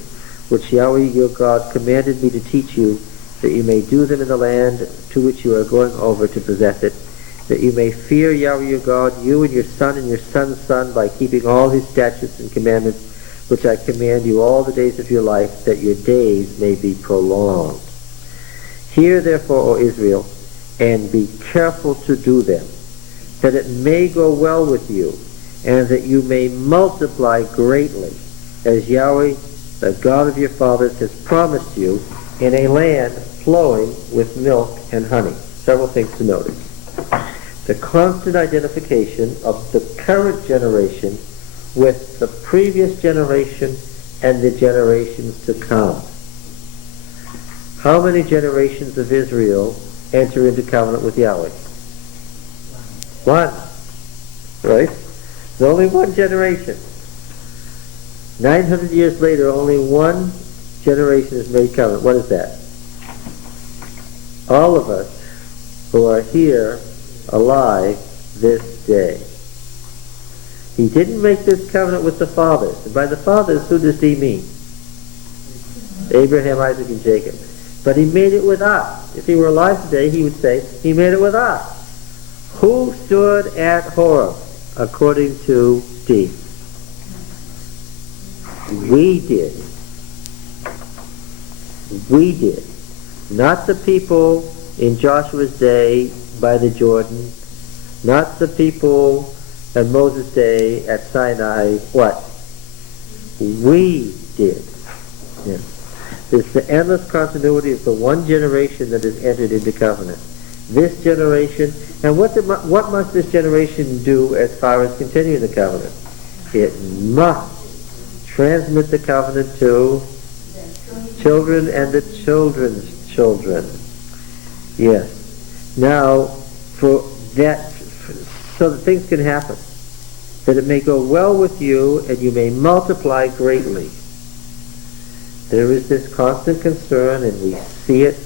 which Yahweh your God commanded me to teach you, that you may do them in the land to which you are going over to possess it, that you may fear Yahweh your God, you and your son's son, by keeping all his statutes and commandments, which I command you all the days of your life, that your days may be prolonged. Hear therefore, O Israel, and be careful to do them, that it may go well with you, and that you may multiply greatly, as Yahweh, the God of your fathers, has promised you, in a land flowing with milk and honey. Several things to notice. The constant identification of the current generation with the previous generation and the generations to come. How many generations of Israel enter into covenant with Yahweh? One. Right? There's only one generation. 900 years later, only one generation is made covenant. What is that? All of us who are here alive this day. He didn't make this covenant with the fathers. And by the fathers, who does he mean? Abraham, Isaac, and Jacob. But he made it with us. If he were alive today, he would say, he made it with us. Who stood at Horeb, according to D? We did. We did. Not the people in Joshua's day by the Jordan. Not the people in Moses' day at Sinai. What? We did. Yeah. It's the endless continuity of the one generation that has entered into covenant. This generation, and what must this generation do as far as continuing the covenant? It must transmit the covenant to children and the children's children. Yes. Now, for that, so that things can happen, that it may go well with you and you may multiply greatly. There is this constant concern, and we see it,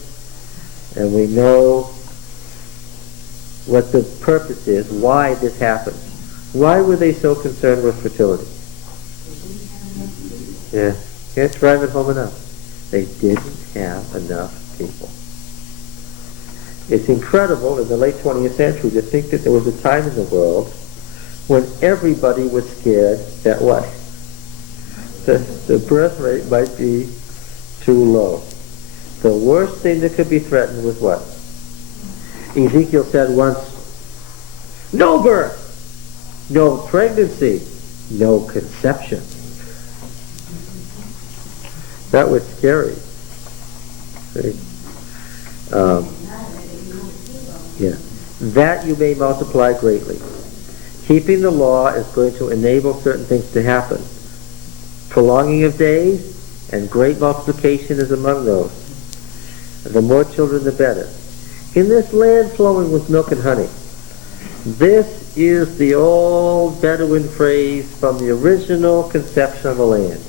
and we know what the purpose is, why this happens. Why were they so concerned with fertility? Yeah, can't drive it home enough. They didn't have enough people. It's incredible in the late 20th century to think that there was a time in the world when everybody was scared that what? The birth rate might be too low. The worst thing that could be threatened was what? Ezekiel said once, no birth, no pregnancy, no conception. That was scary. See? Yeah. That you may multiply greatly. Keeping the law is going to enable certain things to happen. Prolonging of days and great multiplication is among those. The more children, the better. In this land flowing with milk and honey, this is the old Bedouin phrase from the original conception of the land.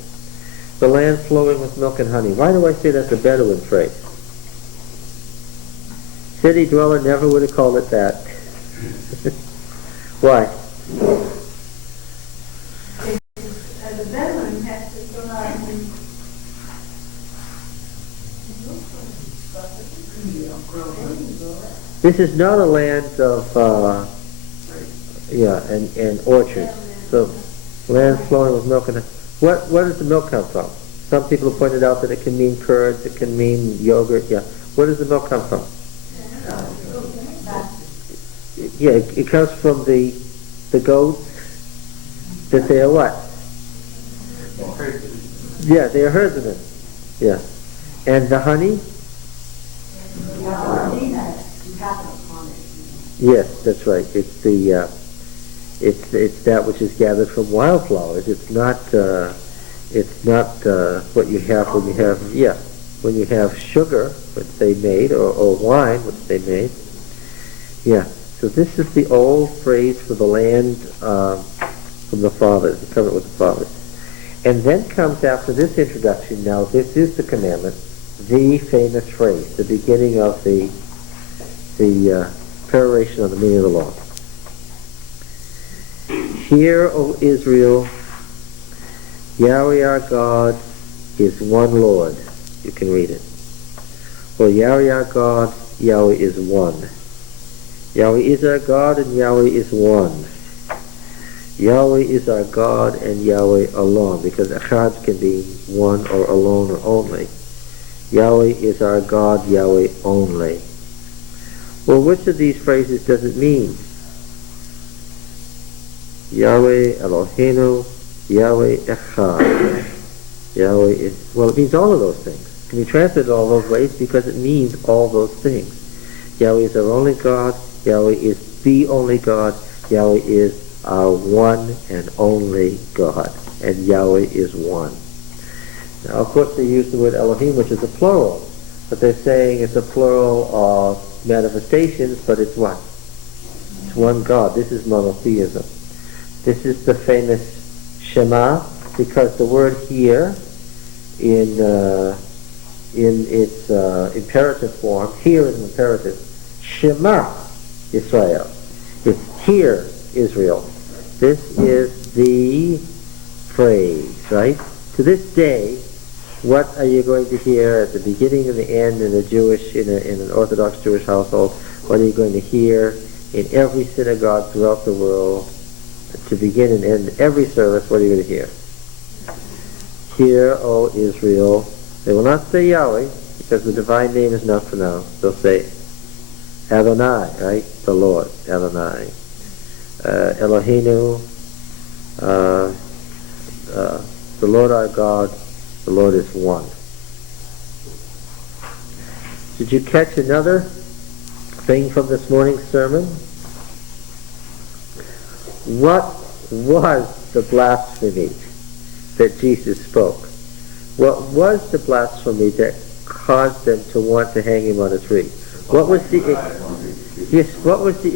The land flowing with milk and honey. Why do I say that's a Bedouin phrase? City dweller never would have called it that. Why? The Bedouin has to go out and This is not a land of, and orchards. So, land flowing with milk and where does the milk come from? Some people have pointed out that it can mean curds, it can mean yogurt. Yeah, where does the milk come from? Yeah, it comes from the goats. That they are what? Yeah, they are herdsmen. Yeah, and the honey. Yes, that's right. It's the it's that which is gathered from wildflowers. It's not what you have when you have sugar, which they made, or wine, which they made. Yeah. So this is the old phrase for the land from the fathers, the covenant with the fathers. And then comes after this introduction. Now this is the commandment, the famous phrase, the beginning of the peroration of the meaning of the law. Hear, O Israel, Yahweh our God is one Lord. You can read it. For Yahweh our God, Yahweh is one. Yahweh is our God and Yahweh is one. Yahweh is our God and Yahweh alone, because echad can be one or alone or only. Yahweh is our God, Yahweh only. Well, which of these phrases does it mean? Yahweh Eloheinu, Yahweh Echad. Yahweh is, well, it means all of those things. It can be translated all those ways because it means all those things. Yahweh is our only God. Yahweh is the only God. Yahweh is our one and only God. And Yahweh is one. Now, of course, they use the word Elohim, which is a plural. But they're saying it's a plural of manifestations, but it's one. It's one God. This is monotheism. This is the famous Shema, because the word here in its imperative form, here is an imperative. Shema Israel. It's hear Israel. This is the phrase, right? To this day, what are you going to hear at the beginning and the end in an Orthodox Jewish household? What are you going to hear in every synagogue throughout the world? To begin and end every service, what are you going to hear? Hear, O Israel. They will not say Yahweh, because the divine name is not pronounced. They'll say Adonai, right? The Lord, Adonai. Eloheinu, the Lord our God, the Lord is one. Did you catch another thing from this morning's sermon? What was the blasphemy that Jesus spoke? What was the blasphemy that caused them to want to hang him on a tree? What was the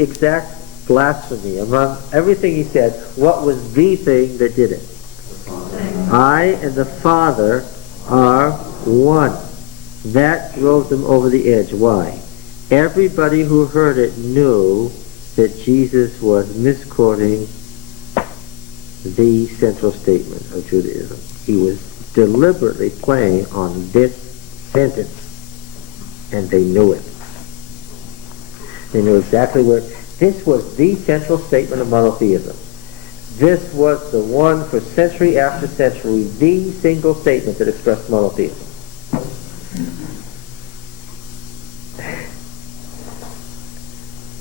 exact blasphemy among everything he said? What was the thing that did it? I and the Father are one. That drove them over the edge. Why? Everybody who heard it knew that Jesus was misquoting the central statement of Judaism. He was deliberately playing on this sentence, and they knew it. They knew exactly where. This was the central statement of monotheism. This was the one for century after century, the single statement that expressed monotheism.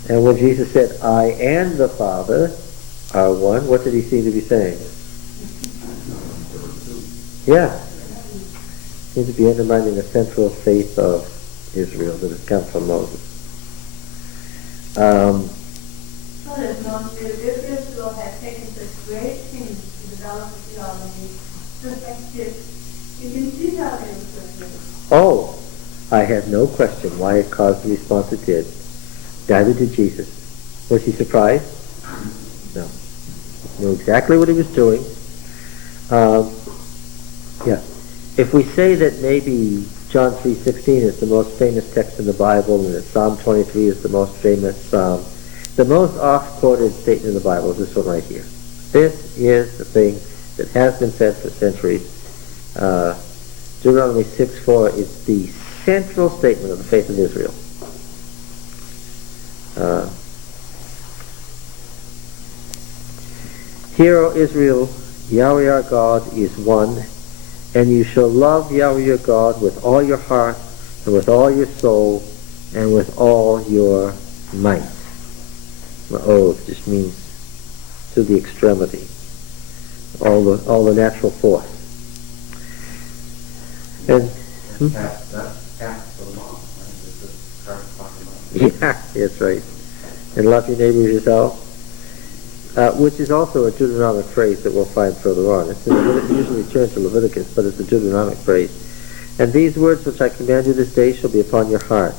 And when Jesus said, I and the Father are one, what did he seem to be saying? Yeah. He seemed to be undermining the central faith of Israel that has come from Moses. If Israel had taken such great pains to develop a theology, you can see how they were persuaded. Oh, I had no question why it caused the response it did. Neither did Jesus. Was he surprised? No. He knew exactly what he was doing. If we say that maybe John 3:16 is the most famous text in the Bible and that Psalm 23 is the most famous psalm, The most oft-quoted statement in the Bible is this one right here. This is the thing that has been said for centuries. Deuteronomy 6:4 is the central statement of the faith of Israel. Hear, O Israel, Yahweh our God is one, and you shall love Yahweh your God with all your heart, and with all your soul, and with all your might. Ma'od just means to the extremity, all the natural force. And That's half the law, right? This is talking about. yeah, that's right. And love your neighbor as yourself, which is also a Deuteronomic phrase that we'll find further on. It's usually turned to Leviticus, but it's a Deuteronomic phrase. And these words which I command you this day shall be upon your heart.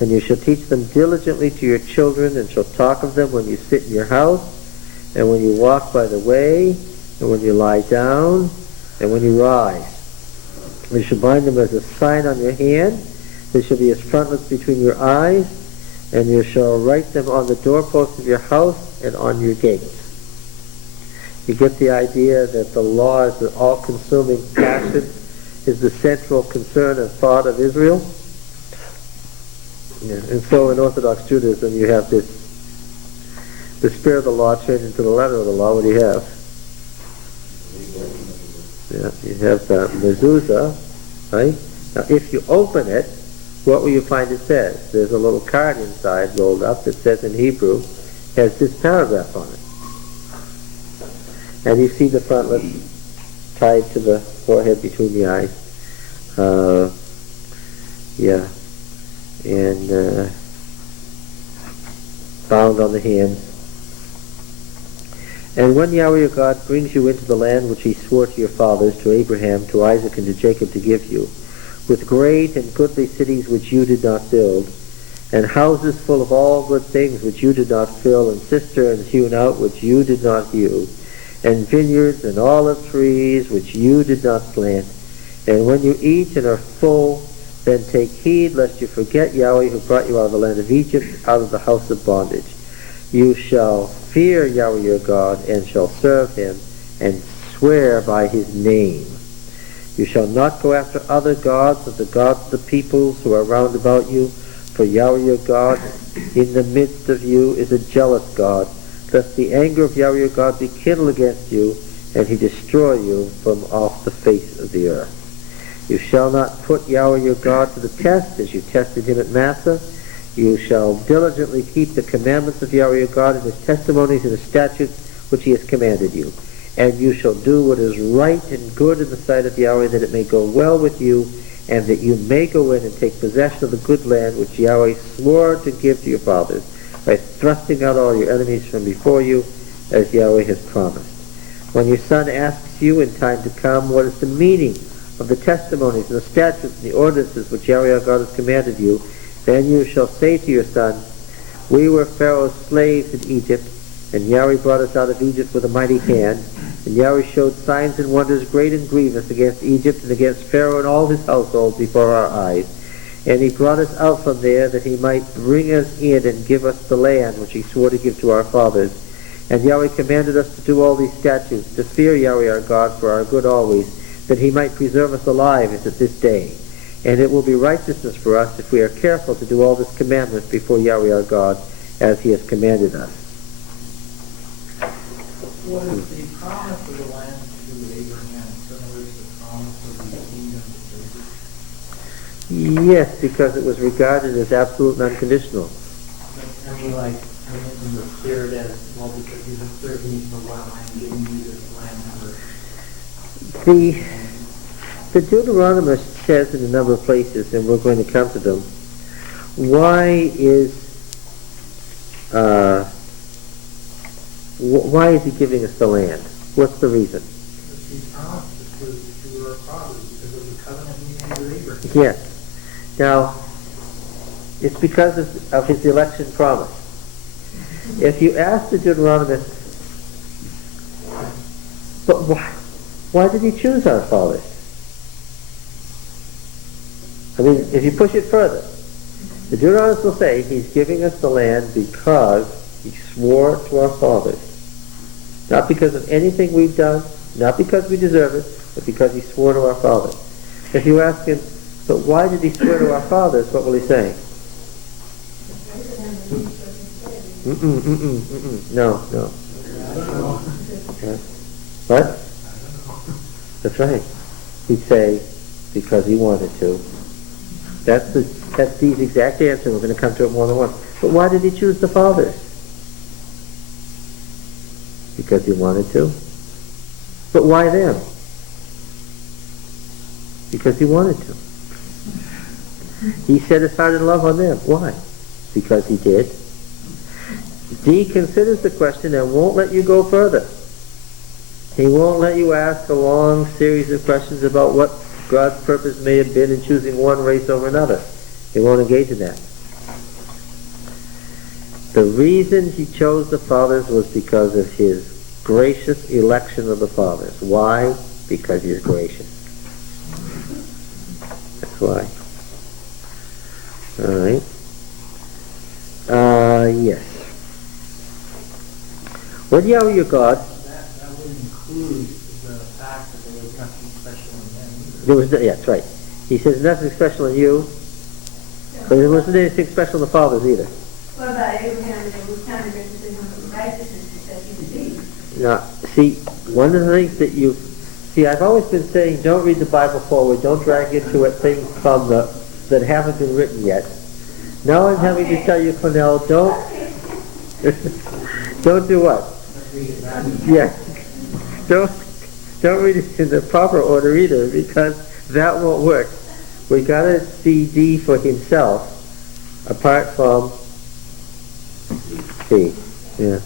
And you shall teach them diligently to your children, and shall talk of them when you sit in your house, and when you walk by the way, and when you lie down, and when you rise. You shall bind them as a sign on your hand. They shall be as frontlets between your eyes, and you shall write them on the doorposts of your house and on your gates. You get the idea that the law is the all-consuming passion, is the central concern and thought of Israel. Yeah. And so in Orthodox Judaism you have the spirit of the law turned into the letter of the law. What do you have? Yeah, you have the mezuzah, right? Now if you open it, what will you find it says? There's a little card inside rolled up that says in Hebrew, has this paragraph on it. And you see the frontlets tied to the forehead between the eyes. And bound on the hands. And when Yahweh your God brings you into the land which he swore to your fathers, to Abraham, to Isaac, and to Jacob to give you, with great and goodly cities which you did not build, and houses full of all good things which you did not fill, and cisterns hewn out which you did not hew, and vineyards and olive trees which you did not plant. And when you eat and are full, then take heed lest you forget Yahweh who brought you out of the land of Egypt, out of the house of bondage. You shall fear Yahweh your God, and shall serve him, and swear by his name. You shall not go after other gods of the gods of the peoples who are round about you, for Yahweh your God in the midst of you is a jealous God, lest the anger of Yahweh your God be kindled against you, and he destroy you from off the face of the earth. You shall not put Yahweh your God to the test, as you tested him at Massah. You shall diligently keep the commandments of Yahweh your God and his testimonies and his statutes which he has commanded you. And you shall do what is right and good in the sight of Yahweh, that it may go well with you, and that you may go in and take possession of the good land which Yahweh swore to give to your fathers, by thrusting out all your enemies from before you, as Yahweh has promised. When your son asks you in time to come, what is the meaning of the testimonies and the statutes and the ordinances which Yahweh our God has commanded you, then you shall say to your son, we were Pharaoh's slaves in Egypt, and Yahweh brought us out of Egypt with a mighty hand, and Yahweh showed signs and wonders great and grievous against Egypt and against Pharaoh and all his household before our eyes. And he brought us out from there that he might bring us in and give us the land which he swore to give to our fathers. And Yahweh commanded us to do all these statutes, to fear Yahweh our God for our good always, that he might preserve us alive as at this day. And it will be righteousness for us if we are careful to do all this commandment before Yahweh our God, as he has commanded us. Was the promise of the land to Abraham similar to the promise of the kingdom to David? Yes, because it was regarded as absolute and unconditional. I mean, like, in the spirit as, well, because you've been serving me for a while, I'm giving you this land number. The Deuteronomist says in a number of places, and we're going to come to them, why is he giving us the land? What's the reason? Because he promised it to our fathers because of the covenant he made with Abraham. Yes. Now, it's because of his election promise. If you ask the Deuteronomist, but why did he choose our fathers? I mean, if you push it further, the Deuteronomist will say he's giving us the land because He swore to our fathers. Not because of anything we've done, not because we deserve it, but because he swore to our fathers. If you ask him, but why did he swear to our fathers, what will he say? No. Yeah. What? That's right. He'd say, because he wanted to. That's the exact answer. We're going to come to it more than once. But why did he choose the fathers? Because he wanted to. But why them? Because he wanted to. He set his heart and love on them. Why? Because he did. D considers the question and won't let you go further. He won't let you ask a long series of questions about what God's purpose may have been in choosing one race over another. He won't engage in that. The reason he chose the fathers was because of his gracious election of the fathers. Why? Because he's gracious. That's why. All right. Yes. When Yahweh your God, That would include the fact that there was nothing special in them either. there was that's right. He says nothing special in you, but there wasn't anything special in the fathers either. What about Abraham? It was counted as his righteousness because he believed. Now, see, one of the things that you see, I've always been saying, don't read the Bible forward, don't drag into it things from that haven't been written yet. Now I'm having to tell you, Cornell, don't do what? Yeah, don't read it in the proper order either, because that won't work. We got to see D for himself, apart from C. Yeah.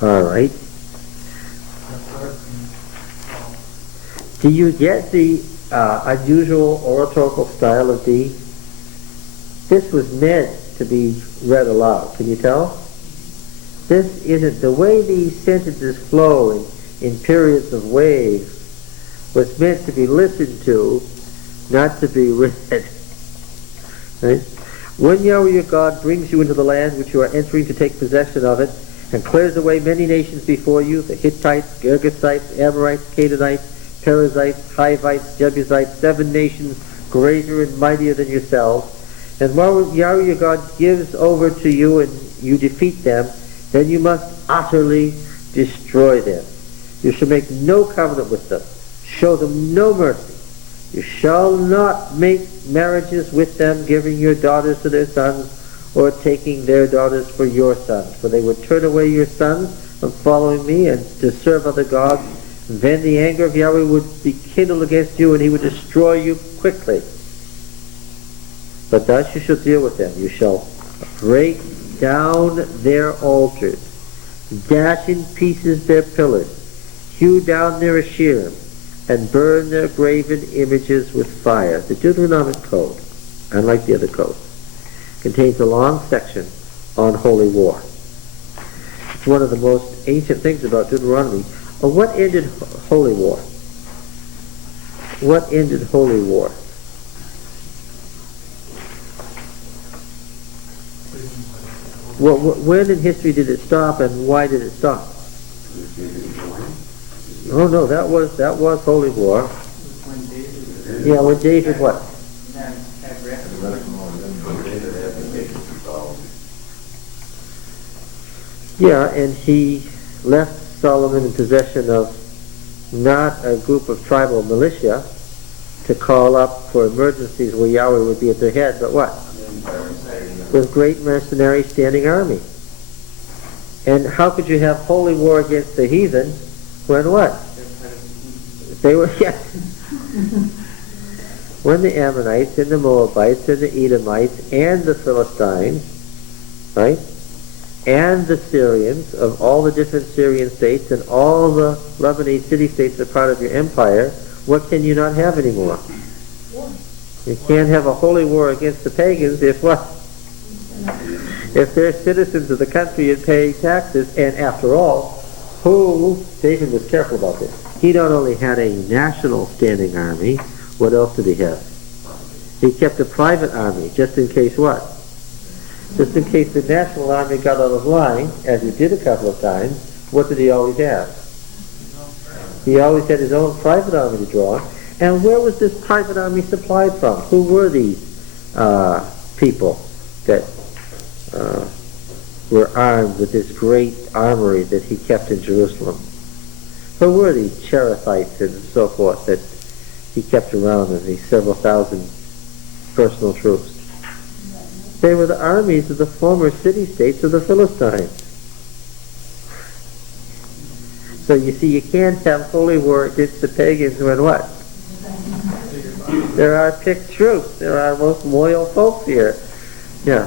All right. Do you get the unusual oratorical style of D? This was meant to be read aloud. Can you tell? This isn't the way these sentences flow in periods of waves. Was meant to be listened to, not to be read. Right? When Yahweh your God brings you into the land which you are entering to take possession of it, and clears away many nations before you, the Hittites, Girgasites, Amorites, Canaanites, Perizzites, Hivites, Jebusites, 7 nations greater and mightier than yourselves, and while Yahweh your God gives over to you and you defeat them, then you must utterly destroy them. You shall make no covenant with them. Show them no mercy. You shall not make marriages with them, giving your daughters to their sons, or taking their daughters for your sons. For they would turn away your sons from following me and to serve other gods. Then the anger of Yahweh would be kindled against you, and he would destroy you quickly. But thus you shall deal with them. You shall break down their altars, dash in pieces their pillars, hew down their Asherim, and burn their graven images with fire. The Deuteronomic Code, unlike the other codes, contains a long section on holy war. It's one of the most ancient things about Deuteronomy. What ended holy war? What ended holy war? Well, when in history did it stop, and why did it stop? Oh no, that was holy war. When David Yeah, when David what? had rest. Yeah, and he left Solomon in possession of not a group of tribal militia to call up for emergencies where Yahweh would be at their head, but what? With great mercenary standing army. And how could you have holy war against the heathen when what? They were, yeah. When the Ammonites and the Moabites and the Edomites and the Philistines, right? And the Syrians of all the different Syrian states and all the Lebanese city-states that are part of your empire, what can you not have anymore? You can't have a holy war against the pagans if what? If they're citizens of the country and paying taxes, and after all, David was careful about this. He not only had a national standing army, what else did he have? He kept a private army, just in case what? Just in case the national army got out of line, as he did a couple of times, what did he always have? He always had his own private army to draw. And where was this private army supplied from? Who were these people that were armed with this great armory that he kept in Jerusalem? Who were these Cherethites and so forth that he kept around in these several thousand personal troops? They were the armies of the former city-states of the Philistines. So you see, you can't have holy war against the pagans when what? There are picked troops. There are most loyal folks here. Yeah.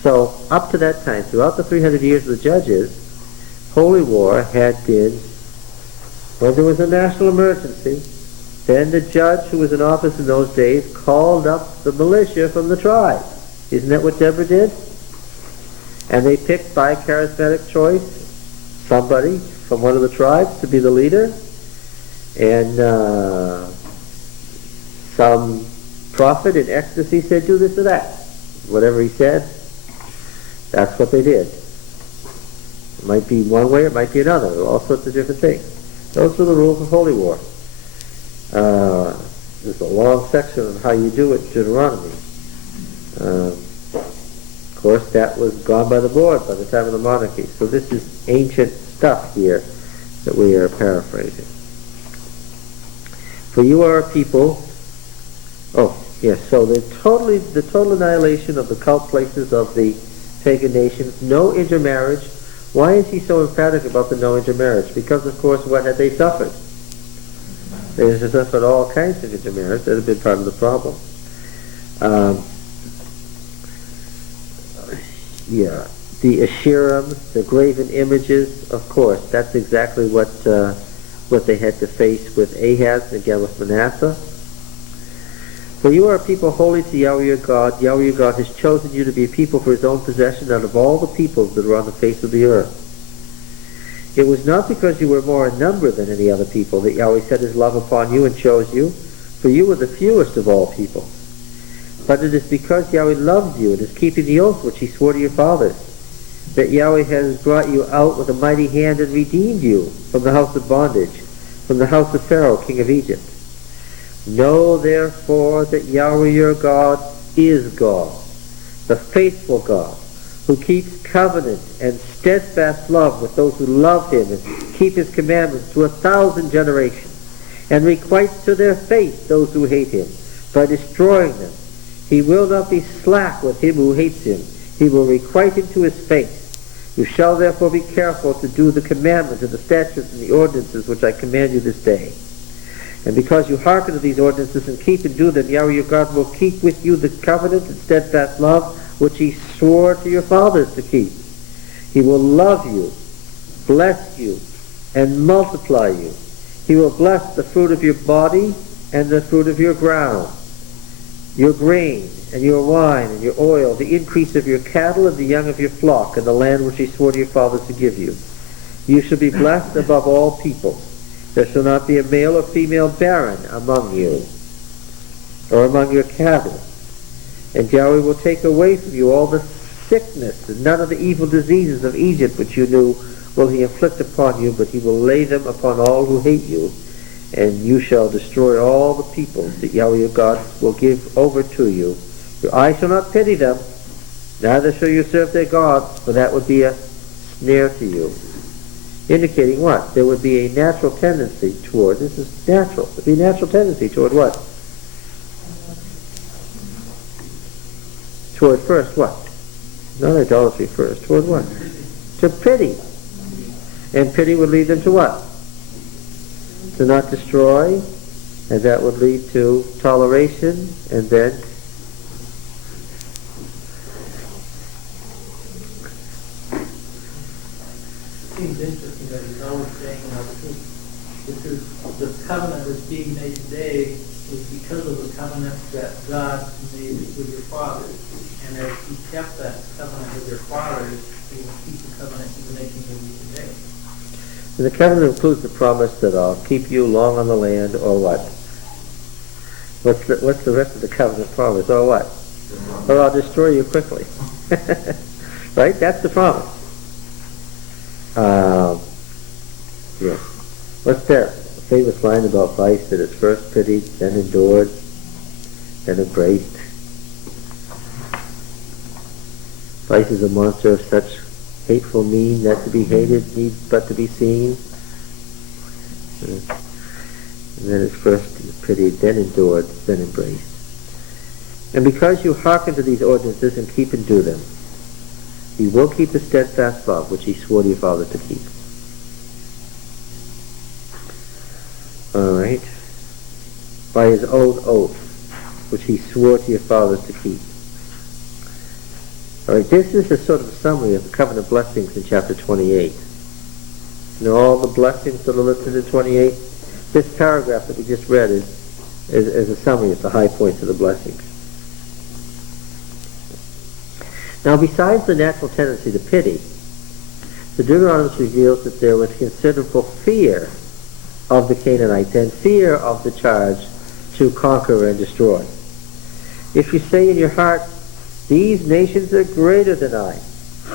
So up to that time, throughout the 300 years of the Judges, holy war had been, when there was a national emergency, then the judge who was in office in those days called up the militia from the tribe. Isn't that what Deborah did? And they picked by charismatic choice somebody from one of the tribes to be the leader. And some prophet in ecstasy said, do this or that. Whatever he said, that's what they did. It might be one way, it might be another. All sorts of different things. Those were the rules of holy war. There's a long section on how you do it in Deuteronomy. Of course, that was gone by the board by the time of the monarchy. So this is ancient stuff here that we are paraphrasing. For you are a people. Oh, yes. So the total annihilation of the cult places of the pagan nations. No intermarriage. Why is he so emphatic about the no intermarriage? Because, of course, what had they suffered? They had suffered all kinds of intermarriage. That had been part of the problem. Yeah, the Asherim, the graven images, of course, that's exactly what they had to face with Ahaz, again with Manasseh. For you are a people holy to Yahweh your God. Yahweh your God has chosen you to be a people for his own possession out of all the peoples that are on the face of the earth. It was not because you were more in number than any other people that Yahweh set his love upon you and chose you, for you were the fewest of all people. But it is because Yahweh loves you and is keeping the oath which he swore to your fathers, that Yahweh has brought you out with a mighty hand and redeemed you from the house of bondage, from the house of Pharaoh, king of Egypt. Know therefore that Yahweh your God is God, the faithful God, who keeps covenant and steadfast love with those who love him and keep his commandments to 1,000 generations, and requites to their face those who hate him by destroying them. He will not be slack with him who hates him. He will requite him to his face. You shall therefore be careful to do the commandments and the statutes and the ordinances which I command you this day. And because you hearken to these ordinances and keep and do them, Yahweh your God will keep with you the covenant and steadfast love which he swore to your fathers to keep. He will love you, bless you, and multiply you. He will bless the fruit of your body and the fruit of your ground, your grain and your wine and your oil, the increase of your cattle and the young of your flock, and the land which he swore to your fathers to give you. You shall be blessed above all people. There shall not be a male or female barren among you, or among your cattle. And Yahweh will take away from you all the sickness, and none of the evil diseases of Egypt which you knew will he inflict upon you, but he will lay them upon all who hate you. And you shall destroy all the peoples that Yahweh your God will give over to you. Your eye shall not pity them, neither shall you serve their gods, for that would be a snare to you. Indicating what? There would be a natural tendency toward, this is natural, there would be a natural tendency toward what? Toward first what? Not idolatry first, toward what? To pity. And pity would lead them to what? To not destroy, and that would lead to toleration, and then seems interesting that he's always saying, the covenant that's being made today is because of the covenant that God made with your fathers. And as he kept that covenant with your fathers, he will keep the covenant he's making with you today. and the covenant includes the promise that I'll keep you long on the land, or what? What's the rest of the covenant promise, or what? Or I'll destroy you quickly. Right? That's the promise. Yeah. What's that famous line about vice that is first pitied, then endured, then embraced? Vice is a monster of such hateful mien that to be hated needs but to be seen. And then it's first pitied, then endured, then embraced. And because you hearken to these ordinances and keep and do them, he will keep the steadfast love which he swore to your father to keep. All right. By his own oath, which he swore to your fathers to keep. All right, this is a sort of a summary of the covenant blessings in chapter 28. You know all the blessings that are listed in 28? This paragraph that we just read is a summary of the high points of the blessings. Now, besides the natural tendency to pity, the Deuteronomy reveals that there was considerable fear of the Canaanites and fear of the charge to conquer and destroy. If you say in your heart, these nations are greater than I,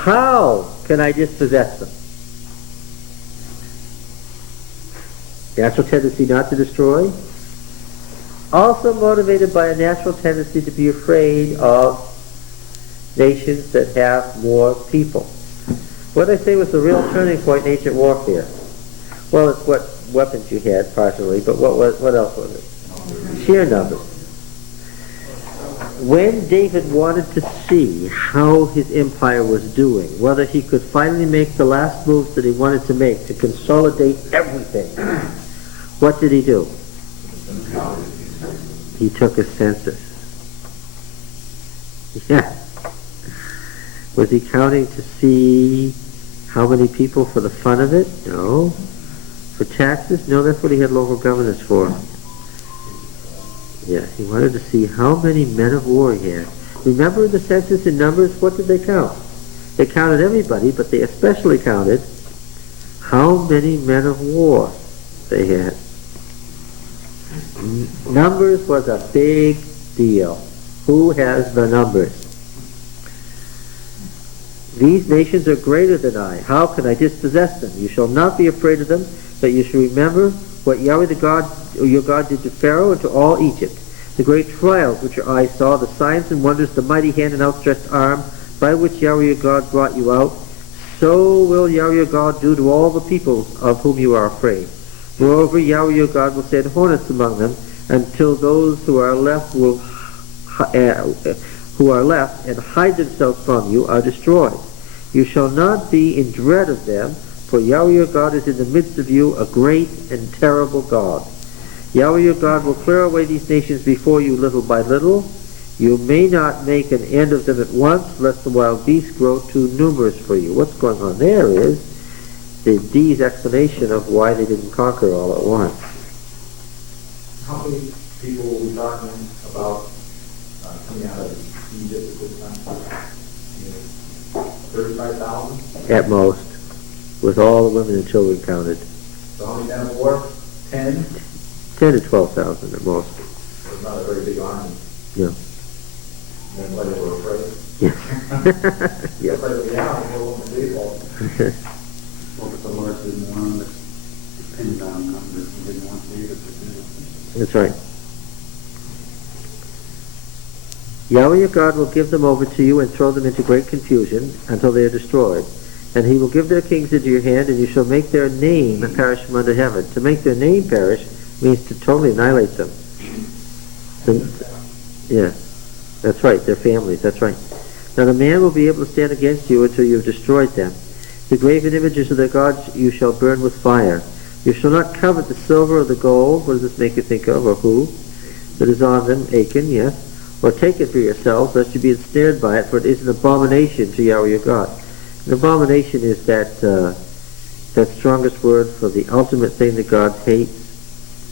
how can I dispossess them? Natural tendency not to destroy. Also motivated by a natural tendency to be afraid of nations that have more people. What I say was the real turning point in ancient warfare. Well, it's what weapons you had, partially, but what else was it? Sheer numbers. When David wanted to see how his empire was doing, whether he could finally make the last moves that he wanted to make to consolidate everything, what did he do? He took a census. Yeah. Was he counting to see how many people for the fun of it? No. For taxes? No, that's what he had local governors for. Yeah, he wanted to see how many men of war he had. Remember in the census in Numbers, what did they count? They counted everybody, but they especially counted how many men of war they had. Numbers was a big deal. Who has the numbers? These nations are greater than I. How can I dispossess them? You shall not be afraid of them, but you shall remember what Yahweh your God did to Pharaoh and to all Egypt, the great trials which your eyes saw, the signs and wonders, the mighty hand and outstretched arm, by which Yahweh your God brought you out. So will Yahweh your God do to all the peoples of whom you are afraid. Moreover, Yahweh your God will send hornets among them, until those who are left and hide themselves from you are destroyed. You shall not be in dread of them, for Yahweh your God is in the midst of you, a great and terrible God. Yahweh your God will clear away these nations before you little by little. You may not make an end of them at once, lest the wild beasts grow too numerous for you. What's going on there is the D's explanation of why they didn't conquer all at once. How many people were we talking about coming out of Egypt at this time? 35,000? At most, with all the women and children counted. So how many men of war? 10? 10 to 12,000 at most. So it's not a very big army. Yeah. That's why they were afraid. Yeah. Yeah. Just like the reality, they won't believe all. Well, but the Lord didn't want us to pin down numbers. He didn't want David to do it. That's right. Yahweh your God will give them over to you and throw them into great confusion until they are destroyed. And he will give their kings into your hand, and you shall make their name perish from under heaven. To make their name perish means to totally annihilate them. Yeah, that's right, their families, that's right. Now the man will be able to stand against you until you have destroyed them. The graven images of their gods you shall burn with fire. You shall not covet the silver or the gold. What does this make you think of, or who? That is on them, Achan, yes. Or take it for yourselves, lest you be ensnared by it, for it is an abomination to Yahweh your God. An abomination is that strongest word for the ultimate thing that God hates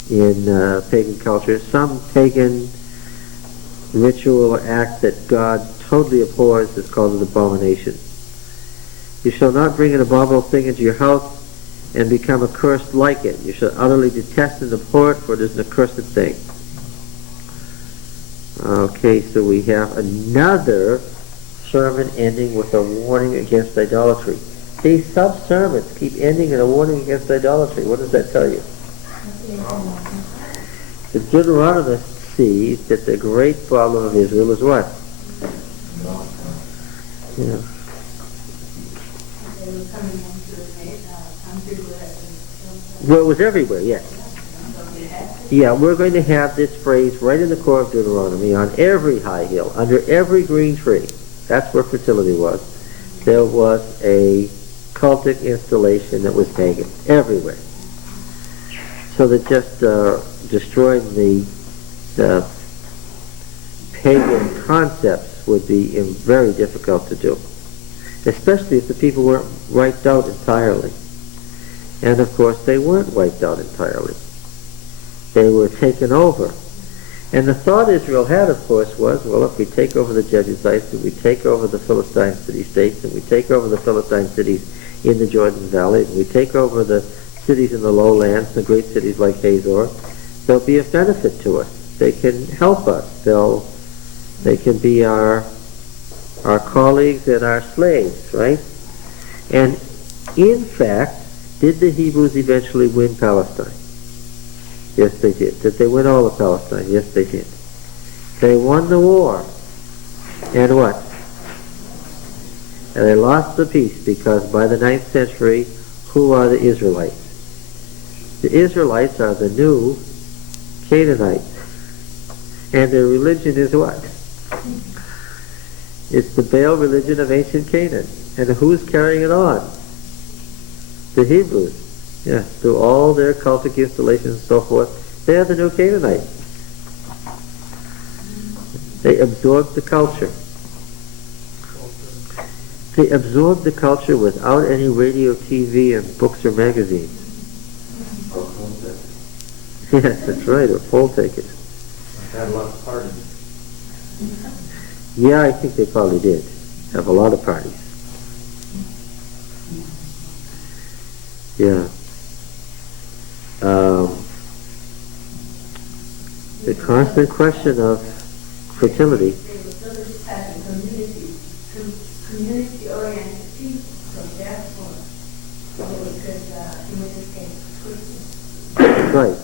in pagan culture. Some pagan ritual or act that God totally abhors is called an abomination. You shall not bring an abominable thing into your house and become accursed like it. You shall utterly detest and abhor it, for it is an accursed thing. sermon ending with a warning against idolatry. These sub-sermons keep ending in a warning against idolatry. What does that tell you? The Deuteronomists see that the great problem of Israel is what? Yeah. Well, it was everywhere, yes. Yeah, we're going to have this phrase right in the core of Deuteronomy, on every high hill, under every green tree. That's where fertility was. There was a cultic installation that was pagan, everywhere. So that just destroying the pagan concepts would be very difficult to do, especially if the people weren't wiped out entirely. And of course they weren't wiped out entirely. They were taken over. And the thought Israel had, of course, was, well, if we take over the Jebusites, and we take over the Philistine city-states, and we take over the Philistine cities in the Jordan Valley, and we take over the cities in the lowlands, the great cities like Hazor, they'll be a benefit to us. They can help us. They can be our colleagues and our slaves, right? And in fact, did the Hebrews eventually win Palestine? Yes, they did. Did they win all of Palestine? Yes, they did. They won the war. And what? And they lost the peace, because by the 9th century, who are the Israelites? The Israelites are the new Canaanites. And their religion is what? It's the Baal religion of ancient Canaan. And who's carrying it on? The Hebrews. Yeah, through all their cultic installations and so forth, they are the new Canaanites. They absorbed the culture. They absorbed the culture without any radio, TV, and books or magazines. Yes, that's right, or poll takers. Had lots of parties. Yeah, I think they probably did have a lot of parties. Yeah. The constant question of fertility. Community-oriented people, so therefore they could Right.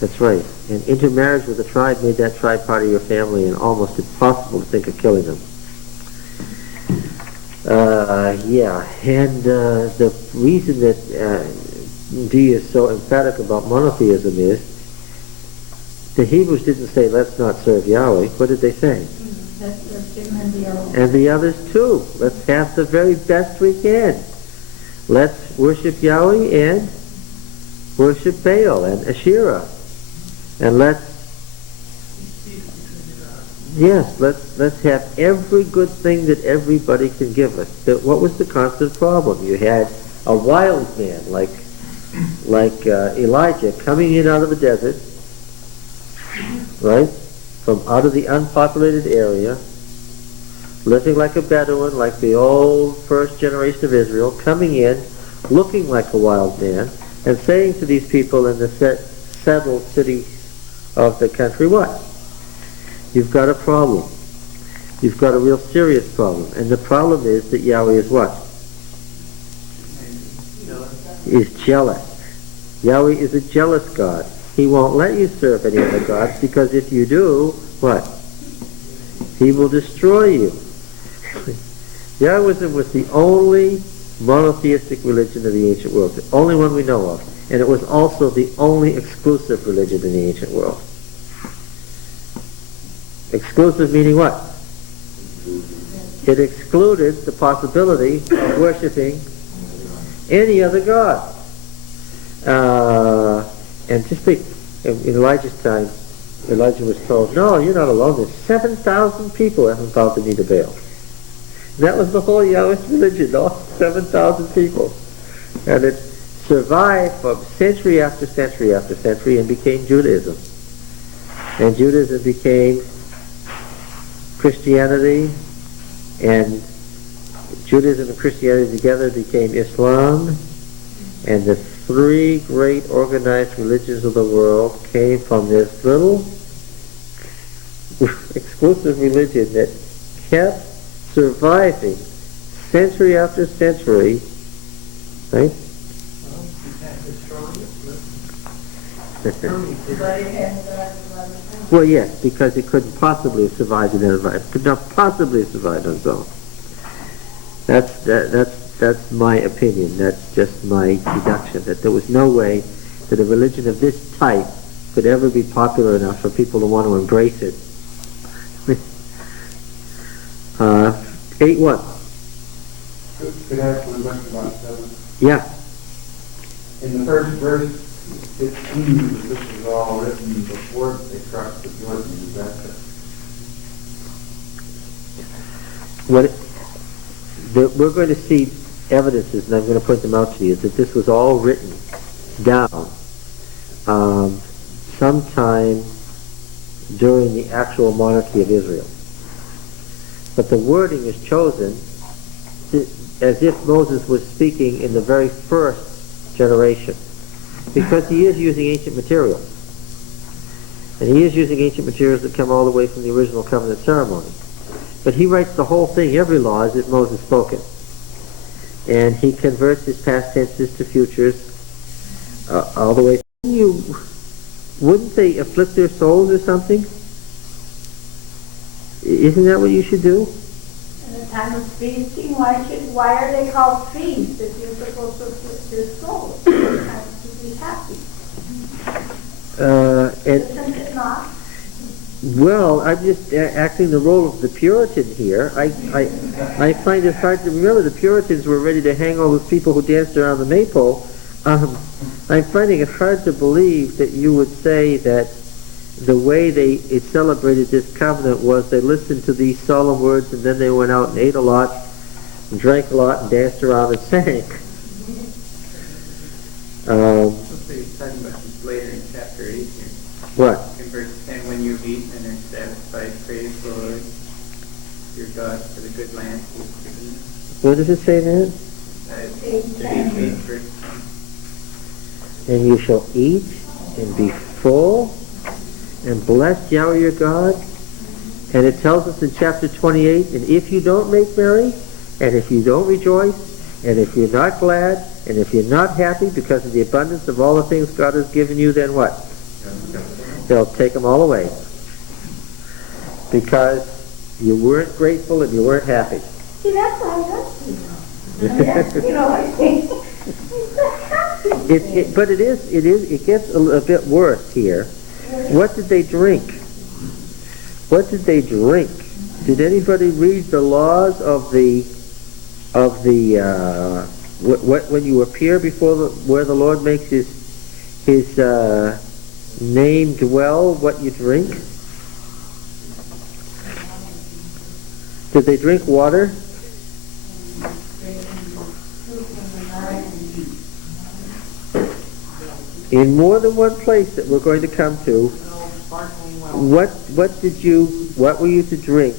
That's right. And intermarriage with a tribe made that tribe part of your family, and almost impossible to think of killing them. Yeah, and the reason that D is so emphatic about monotheism is the Hebrews didn't say, let's not serve Yahweh. What did they say? And the others too. Let's have the very best we can. Let's worship Yahweh and worship Baal and Asherah. And let's have every good thing that everybody can give us. What was the constant problem? You had a wild man like Elijah coming in out of the desert, right? From out of the unpopulated area, living like a Bedouin, like the old first generation of Israel, coming in, looking like a wild man, and saying to these people in the settled cities of the country, what? You've got a problem. You've got a real serious problem. And the problem is that Yahweh is what? Is jealous. Yahweh is a jealous God. He won't let you serve any other gods, because if you do, what? He will destroy you. Yahwism was the only monotheistic religion of the ancient world, the only one we know of. And it was also the only exclusive religion in the ancient world. Exclusive meaning what? It excluded the possibility of worshiping any other god. And just think, in Elijah's time, Elijah was told, no, you're not alone. There's 7,000 people who haven't bowed the knee to Baal. And that was the whole Yahwist religion, all 7,000 people. And it survived from century after century after century and became Judaism. And Judaism became Christianity, and Judaism and Christianity together became Islam, and the three great organized religions of the world came from this little exclusive religion that kept surviving century after century, right? Well, you can't destroy it, But it has Well, yes, because it couldn't possibly have survived in that environment. Could not possibly have survived on its own. That's my opinion. That's just my deduction. That there was no way that a religion of this type could ever be popular enough for people to want to embrace it. 8:1. Could I ask one question about 7? Yeah. In the first verse, it seems that this was all written before they crossed the Jordan. Is that We're going to see evidences, and I'm going to point them out to you, that this was all written down sometime during the actual monarchy of Israel. But the wording is chosen as if Moses was speaking in the very first generation, because he is using ancient materials. And he is using ancient materials that come all the way from the original covenant ceremony. But he writes the whole thing, every law, as if Moses spoke it. And he converts his past tenses to futures all the way. Wouldn't they afflict their souls or something? Isn't that what you should do? In the time of feasting, why are they called feasts if you're supposed to afflict your soul? It's time to be happy. Isn't it not? Well, I'm just acting the role of the Puritan here. I find it hard to remember the Puritans were ready to hang all those people who danced around the maypole. I'm finding it hard to believe that you would say that the way they celebrated this covenant was they listened to these solemn words and then they went out and ate a lot and drank a lot and danced around and sang. He's talking about this later in chapter 8 here. What? In verse 10, when you've eaten and are satisfied, praise the Lord your God for the good land he has given you. What does it say then? 8 verse 10. And you shall eat and be full and bless Yahweh your God. And it tells us in chapter 28, and if you don't make merry, and if you don't rejoice, and if you're not glad, and if you're not happy because of the abundance of all the things God has given you, then what? They'll take them all away. Because you weren't grateful and you weren't happy. See, that's how that's, you know, I think. But it gets a bit worse here. What did they drink? What did they drink? Did anybody read the laws of the when you appear before where the Lord makes his name dwell, what you drink? Did they drink water? In more than one place that we're going to come to, what were you to drink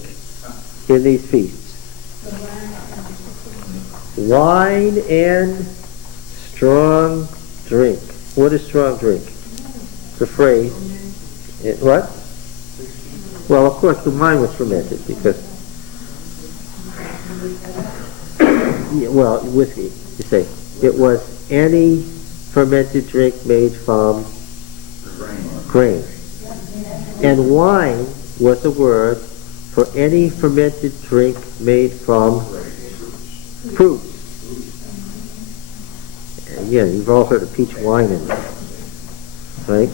in these feasts? Wine and strong drink. What is strong drink? The phrase. What? Well, of course, the wine was fermented because, well, whiskey, you say. It was any fermented drink made from grain. And wine was a word for any fermented drink made from fruit. Yeah, you've all heard of peach wine in there, right?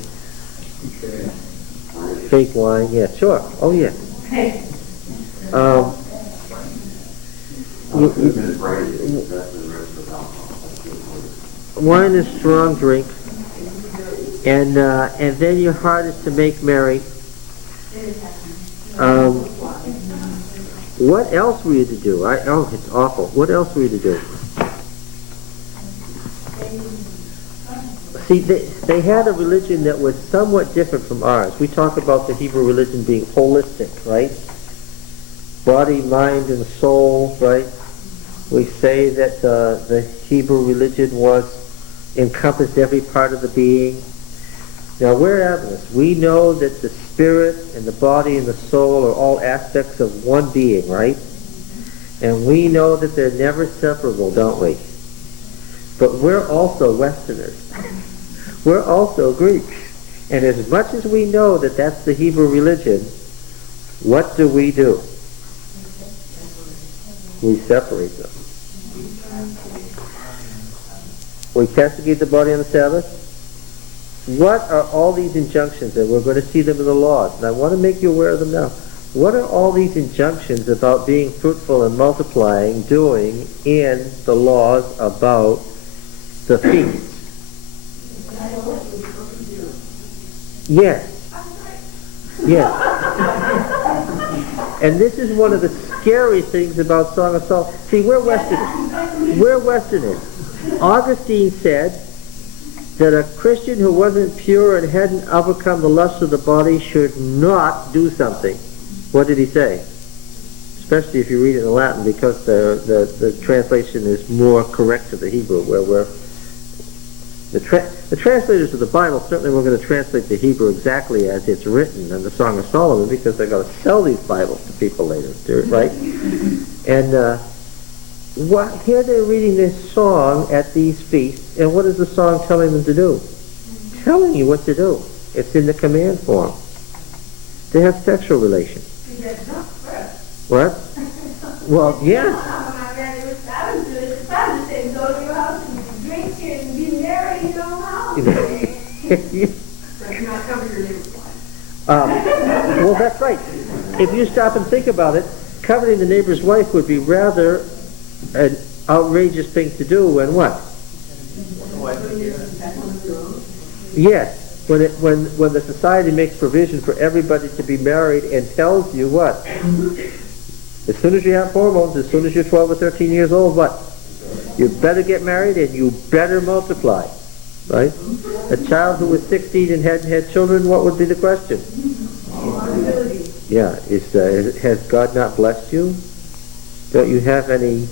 Fake wine, yeah, sure. Oh, yeah. Wine is strong drink, and then your heart is to make merry. What else were you to do? It's awful. What else were you to do? See, they had a religion that was somewhat different from ours. We talk about the Hebrew religion being holistic, right? Body, mind, and soul, right? We say that the Hebrew religion encompassed every part of the being. Now, we're Adventists. We know that the spirit and the body and the soul are all aspects of one being, right? And we know that they're never separable, don't we? But we're also Westerners. We're also Greeks. And as much as we know that that's the Hebrew religion, what do? We separate them. We castigate the body on the Sabbath. What are all these injunctions? And we're going to see them in the laws. And I want to make you aware of them now. What are all these injunctions about being fruitful and multiplying doing in the laws about the feast? Yes. Yes. And this is one of the scary things about Song of Solomon. See, we're Westerners. We're Westerners. Augustine said that a Christian who wasn't pure and hadn't overcome the lust of the body should not do something. What did he say? Especially if you read it in Latin, because the translation is more correct to the Hebrew, where the translators of the Bible certainly were going to translate the Hebrew exactly as it's written in the Song of Solomon, because they're going to sell these Bibles to people later, right? And here they're reading this song at these feasts, and what is the song telling them to do? Telling you what to do. It's in the command form. To have sexual relations. What? Well, yes. Well, that's right. If you stop and think about it, coveting the neighbor's wife would be rather an outrageous thing to do when what? Yes. When the society makes provision for everybody to be married and tells you what? As soon as you have hormones, as soon as you're 12 or 13 years old, what? You better get married and you better multiply. Right? A child who was 16 and hadn't had children, what would be the question? Yeah, has God not blessed you? Don't you have any,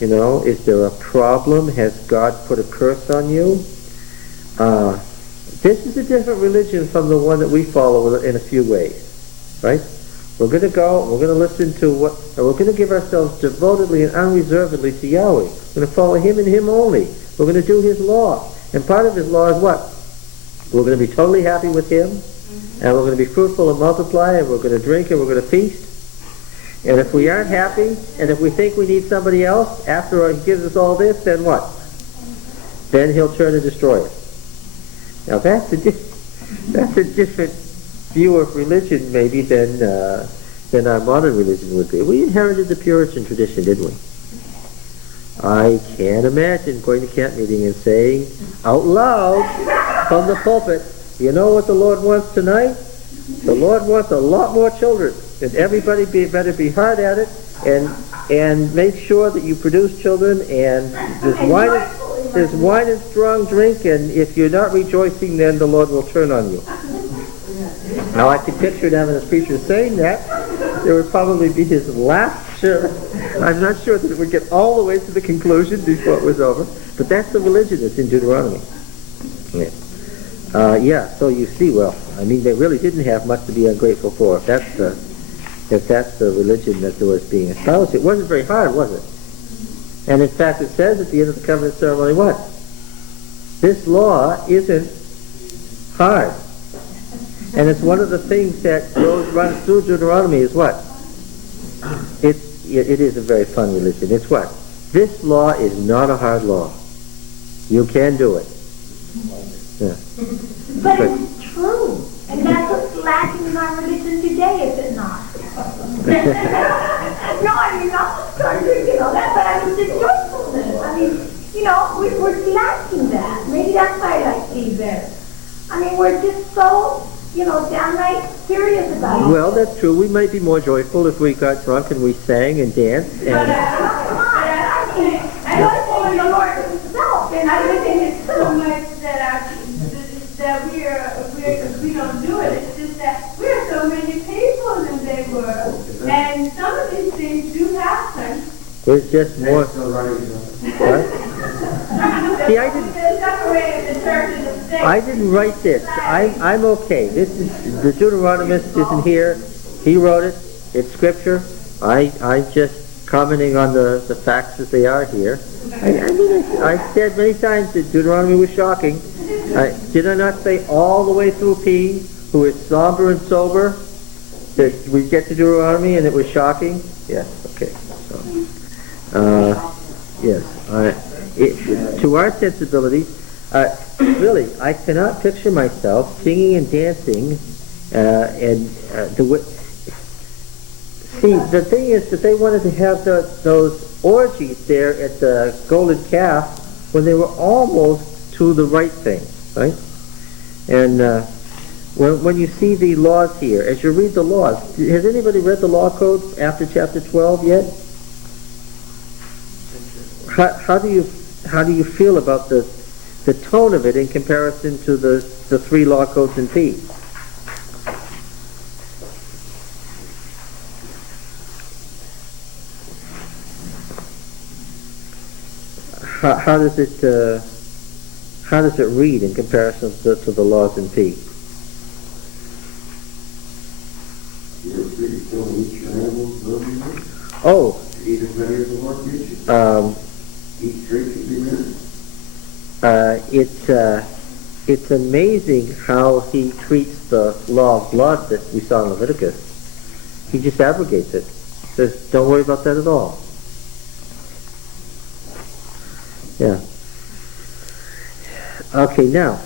is there a problem? Has God put a curse on you? This is a different religion from the one that we follow in a few ways, right? We're going to go, we're going to listen to and we're going to give ourselves devotedly and unreservedly to Yahweh. We're going to follow Him and Him only. We're going to do His law. And part of His law is what? We're going to be totally happy with Him, and we're going to be fruitful and multiply, and we're going to drink, and we're going to feast. And if we aren't happy, and if we think we need somebody else, after He gives us all this, then what? Then He'll turn and destroy us. Now that's a different view of religion maybe than our modern religion would be. We inherited the Puritan tradition, didn't we? I can't imagine going to camp meeting and saying out loud from the pulpit, you know what the Lord wants tonight? The Lord wants a lot more children. And everybody better be hard at it and make sure that you produce children, and there's wine and strong drink, and if you're not rejoicing, then the Lord will turn on you. Now I can picture them as preachers saying that. There would probably be his last sure. I'm not sure that it would get all the way to the conclusion before it was over, but that's the religion that's in Deuteronomy. So you see, they really didn't have much to be ungrateful for. If that's the religion that was being established, it wasn't very hard, was it? And in fact, it says at the end of the covenant ceremony, what? This law isn't hard. And it's one of the things that runs through Deuteronomy is what? It is a very fun religion. It's what? This law is not a hard law. You can do it. Yeah. But it's true. And that's what's lacking in our religion today, is it not? No, that, but I mean, the joyfulness. We're lacking that. Maybe that's why I like tea better. We're just so, downright serious about it. Well, that's true. We might be more joyful if we got drunk and we sang and danced. But come on, I don't follow the Lord Himself, and I don't think it's so much that we don't do it. It's just that we're so many people in the world, and some of these things do happen. There's just more. What? See, I didn't write this. I'm okay. This is the Deuteronomist isn't here. He wrote it. It's scripture. I just commenting on the facts as they are here. I mean, I said many times that Deuteronomy was shocking. Did I not say all the way through P, who is somber and sober, that we get to Deuteronomy and it was shocking? Yes, okay. So, yes. To our sensibilities, really, I cannot picture myself singing and dancing See, the thing is that they wanted to have those orgies there at the Golden Calf when they were almost to the right thing, right? And when you see the laws here, as you read the laws, has anybody read the law code after chapter 12 yet? How do you feel about the tone of it in comparison to the three law codes in P? How does it read in comparison to the laws in P? You're free to kill and eat your animals, love you. Oh. Eat as many as the Lord gives you. Eat, drink, and be merry. It's amazing how he treats the law of blood that we saw in Leviticus. He just abrogates it. Says, don't worry about that at all. Yeah. Okay, now,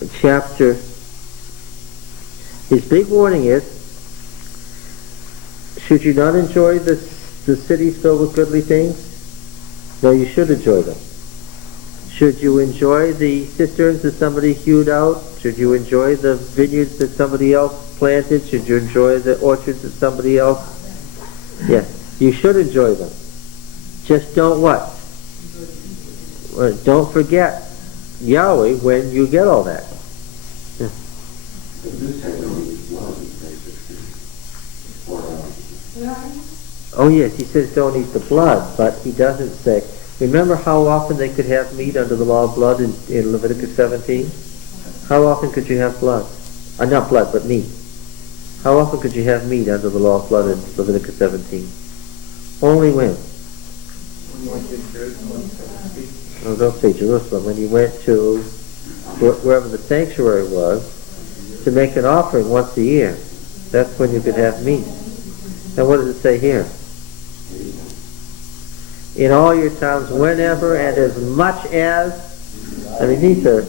his big warning is, should you not enjoy the cities filled with goodly things? No, you should enjoy them. Should you enjoy the cisterns that somebody hewed out? Should you enjoy the vineyards that somebody else planted? Should you enjoy the orchards that somebody else? Yes, you should enjoy them. Just don't what? Don't forget Yahweh when you get all that. Yeah. Oh yes, he says don't eat the blood, but he doesn't say. Remember how often they could have meat under the law of blood in Leviticus 17? How often could you have blood? Not blood, but meat. How often could you have meat under the law of blood in Leviticus 17? Only when? Oh, don't say Jerusalem. When you went to wherever the sanctuary was to make an offering once a year, that's when you could have meat. And what does it say here? In all your towns, whenever and as much as. I mean, these are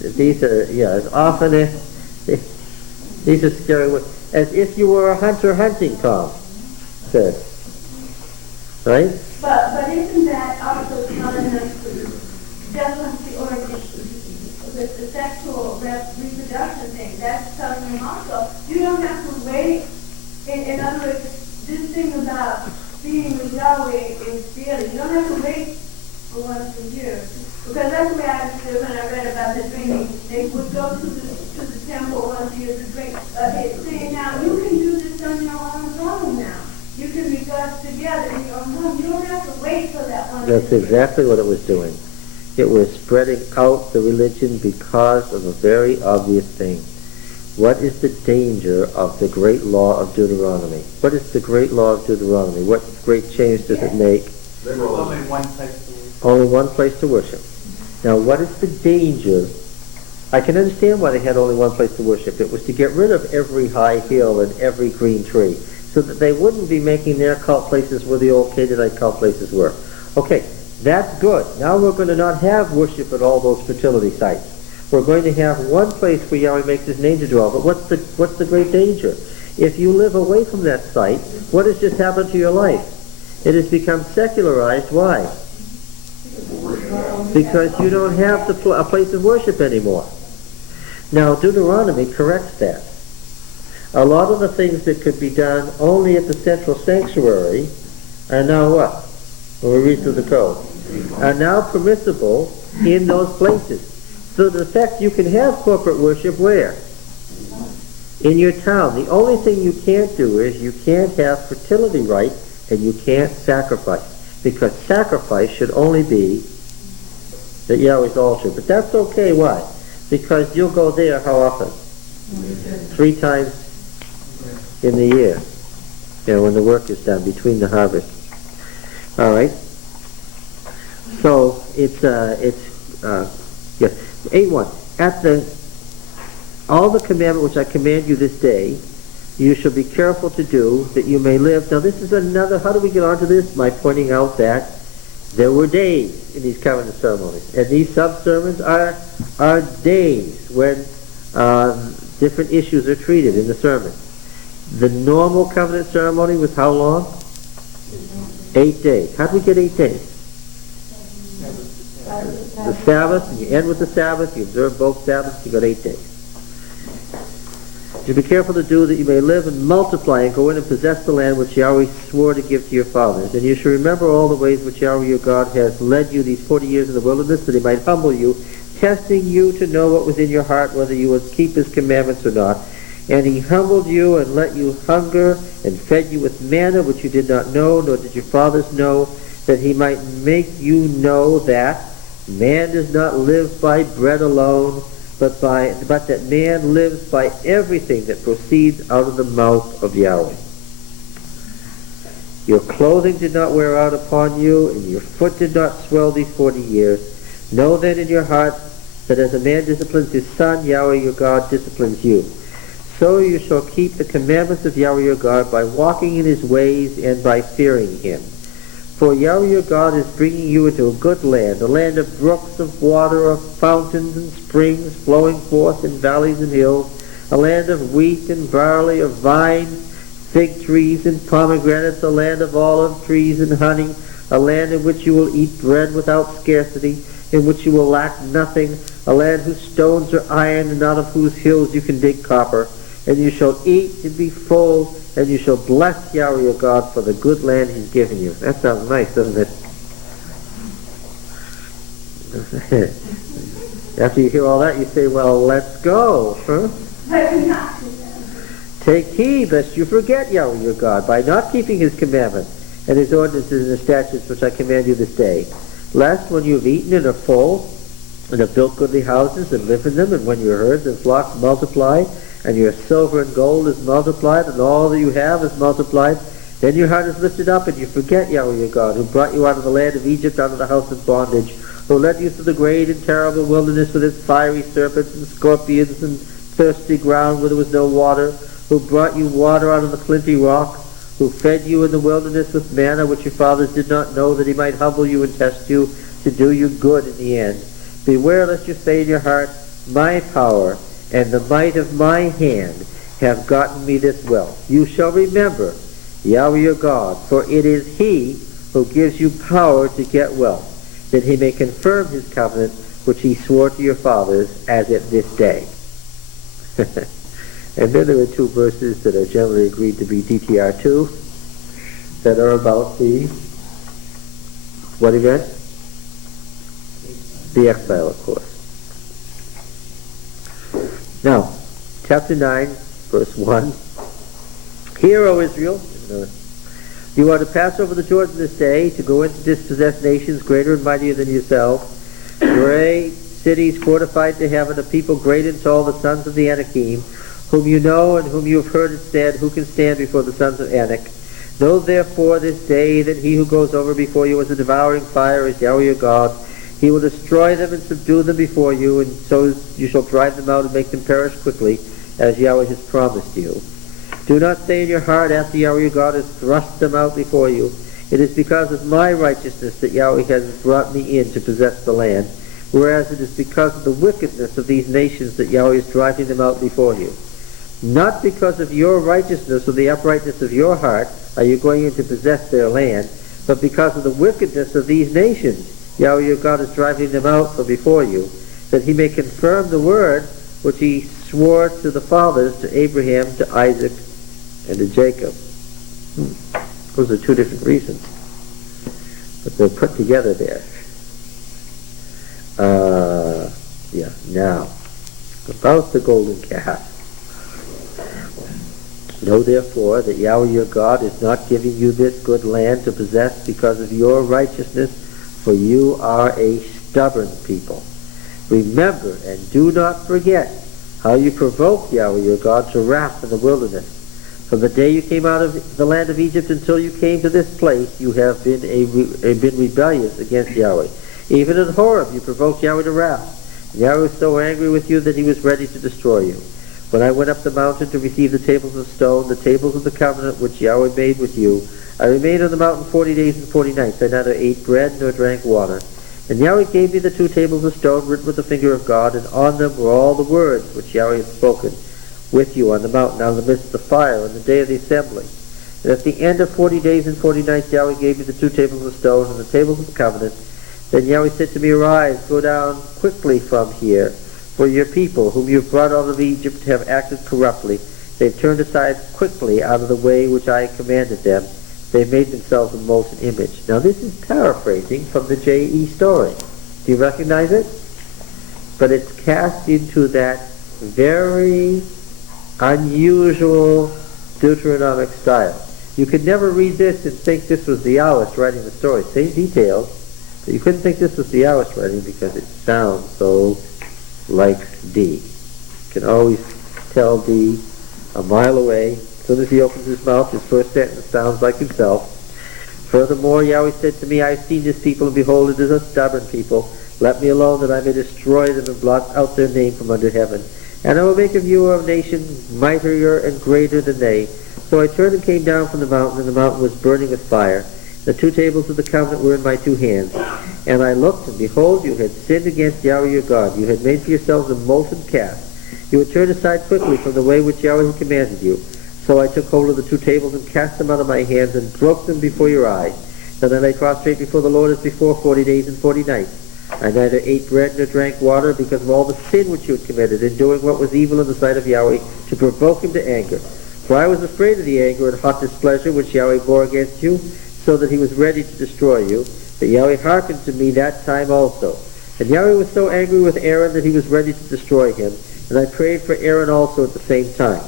as often as. These are scary words. As if you were a hunter hunting, Tom says. Right? But isn't that also telling us jealousy or the sexual reproduction thing? That's telling them also, you don't have to wait. In other words, this thing about being with Yahweh is daily. You don't have to wait for once a year. Because that's the way I understood when I read about the drinking. They would go to the temple once a year to drink. Saying, now, you can do this on your own home now. You can be God's together in your own home. You don't have to wait for that one. That's exactly what it was doing. It was spreading out the religion because of a very obvious thing. What is the danger of the great law of Deuteronomy? What is the great law of Deuteronomy? What great change does it make? Only one place to worship. Only one place to worship. Now, what is the danger? I can understand why they had only one place to worship. It was to get rid of every high hill and every green tree, so that they wouldn't be making their cult places where the old Canaanite cult places were. Okay, that's good. Now we're going to not have worship at all those fertility sites. We're going to have one place where Yahweh makes his name to dwell. But what's the great danger? If you live away from that site, what has just happened to your life? It has become secularized. Why? Because you don't have a place of worship anymore. Now Deuteronomy corrects that. A lot of the things that could be done only at the central sanctuary are now what? When we read through the code. Are now permissible in those places. So the fact you can have corporate worship where? In your town. The only thing you can't do is you can't have fertility rites and you can't sacrifice. Because sacrifice should only be at Yahweh's altar. But that's okay. Why? Because you'll go there how often? 3 times in the year. when the work is done, between the harvest. All right. So it's 8:1. All the commandment which I command you this day, you shall be careful to do, that you may live. Now this is another, how do we get onto this? By pointing out that there were days in these covenant ceremonies. And these sub-sermons are days when different issues are treated in the sermon. The normal covenant ceremony was how long? 8 days. How do we get 8 days? The Sabbath, and you end with the Sabbath, you observe both Sabbaths, you got 8 days. You be careful to do, that you may live and multiply and go in and possess the land which Yahweh swore to give to your fathers. And you shall remember all the ways which Yahweh your God has led you these 40 years in the wilderness, that he might humble you, testing you to know what was in your heart, whether you would keep his commandments or not. And he humbled you and let you hunger and fed you with manna which you did not know, nor did your fathers know, that he might make you know that man does not live by bread alone, but that man lives by everything that proceeds out of the mouth of Yahweh. Your clothing did not wear out upon you, and your foot did not swell these 40 years. Know then in your heart that as a man disciplines his son, Yahweh your God disciplines you. So you shall keep the commandments of Yahweh your God by walking in his ways and by fearing him. For Yahweh your God is bringing you into a good land, a land of brooks of water, of fountains and springs flowing forth in valleys and hills, a land of wheat and barley, of vines, fig trees and pomegranates, a land of olive trees and honey, a land in which you will eat bread without scarcity, in which you will lack nothing, a land whose stones are iron, and out of whose hills you can dig copper. And you shall eat and be full, and you shall bless Yahweh your God for the good land he's given you. That sounds nice, doesn't it? After you hear all that, you say, well, let's go. Huh? Take heed lest you forget Yahweh your God by not keeping his commandments and his ordinances and his statutes which I command you this day. Lest when you have eaten and are full, and have built goodly houses and live in them, and when your herds and flocks multiply, and your silver and gold is multiplied, and all that you have is multiplied, then your heart is lifted up, and you forget Yahweh your God, who brought you out of the land of Egypt, out of the house of bondage, who led you through the great and terrible wilderness with its fiery serpents and scorpions and thirsty ground where there was no water, who brought you water out of the flinty rock, who fed you in the wilderness with manna which your fathers did not know, that he might humble you and test you to do you good in the end. Beware lest you say in your heart, my power and the might of my hand have gotten me this wealth. You shall remember Yahweh your God, for it is he who gives you power to get wealth, that he may confirm his covenant which he swore to your fathers as at this day. And then there are 2 verses that are generally agreed to be DTR2 that are about the what event? The exile, of course. Now, chapter 9, verse 1. Hear, O Israel, you are to pass over the Jordan this day, to go in to dispossess nations greater and mightier than yourselves, great cities fortified to heaven, a people great and tall, the sons of the Anakim, whom you know and whom you have heard it said, who can stand before the sons of Anak? Know therefore this day that he who goes over before you as a devouring fire is Yahweh your God. He will destroy them and subdue them before you, and so you shall drive them out and make them perish quickly, as Yahweh has promised you. Do not say in your heart, after Yahweh your God has thrust them out before you, it is because of my righteousness that Yahweh has brought me in to possess the land, whereas it is because of the wickedness of these nations that Yahweh is driving them out before you. Not because of your righteousness or the uprightness of your heart are you going in to possess their land, but because of the wickedness of these nations Yahweh your God is driving them out from before you, that he may confirm the word which he swore to the fathers, to Abraham, to Isaac, and to Jacob. Those are 2 different reasons, but they're put together there. Now, about the golden calf. Know therefore that Yahweh your God is not giving you this good land to possess because of your righteousness, for you are a stubborn people. Remember and do not forget how you provoked Yahweh your God to wrath in the wilderness, From the day you came out of the land of Egypt until you came to this place, you have been rebellious against Yahweh. Even at Horeb you provoked Yahweh to wrath. And Yahweh was so angry with you that he was ready to destroy you. When I went up the mountain to receive the tables of stone, the tables of the covenant which Yahweh made with you, I remained on the mountain 40 days and 40 nights. I neither ate bread nor drank water. And Yahweh gave me the 2 tables of stone written with the finger of God, and on them were all the words which Yahweh had spoken with you on the mountain out of the midst of the fire on the day of the assembly. And at the end of 40 days and 40 nights Yahweh gave me the 2 tables of stone and the tables of the covenant. Then Yahweh said to me, Arise, go down quickly from here, for your people, whom you have brought out of Egypt, have acted corruptly. They've turned aside quickly out of the way which I commanded them. They've made themselves a molten image. Now this is paraphrasing from the J.E. story. Do you recognize it? But it's cast into that very unusual Deuteronomic style. You could never read this and think this was the Yahwist writing the story. Same details, but you couldn't think this was the Yahwist writing because it sounds so like D. You can always tell D a mile away. As soon as he opens his mouth, his first sentence sounds like himself. Furthermore, Yahweh said to me, I have seen this people, and behold, it is a stubborn people. Let me alone, that I may destroy them and blot out their name from under heaven. And I will make of you a nation mightier and greater than they. So I turned and came down from the mountain, and the mountain was burning with fire. The 2 tables of the covenant were in my 2 hands. And I looked, and behold, you had sinned against Yahweh your God. You had made for yourselves a molten calf. You had turned aside quickly from the way which Yahweh had commanded you. So I took hold of the 2 tables and cast them out of my hands and broke them before your eyes. Then I lay prostrate before the Lord as before 40 days and 40 nights. I neither ate bread nor drank water because of all the sin which you had committed in doing what was evil in the sight of Yahweh to provoke him to anger. For I was afraid of the anger and hot displeasure which Yahweh bore against you, so that he was ready to destroy you. But Yahweh hearkened to me that time also. And Yahweh was so angry with Aaron that he was ready to destroy him. And I prayed for Aaron also at the same time.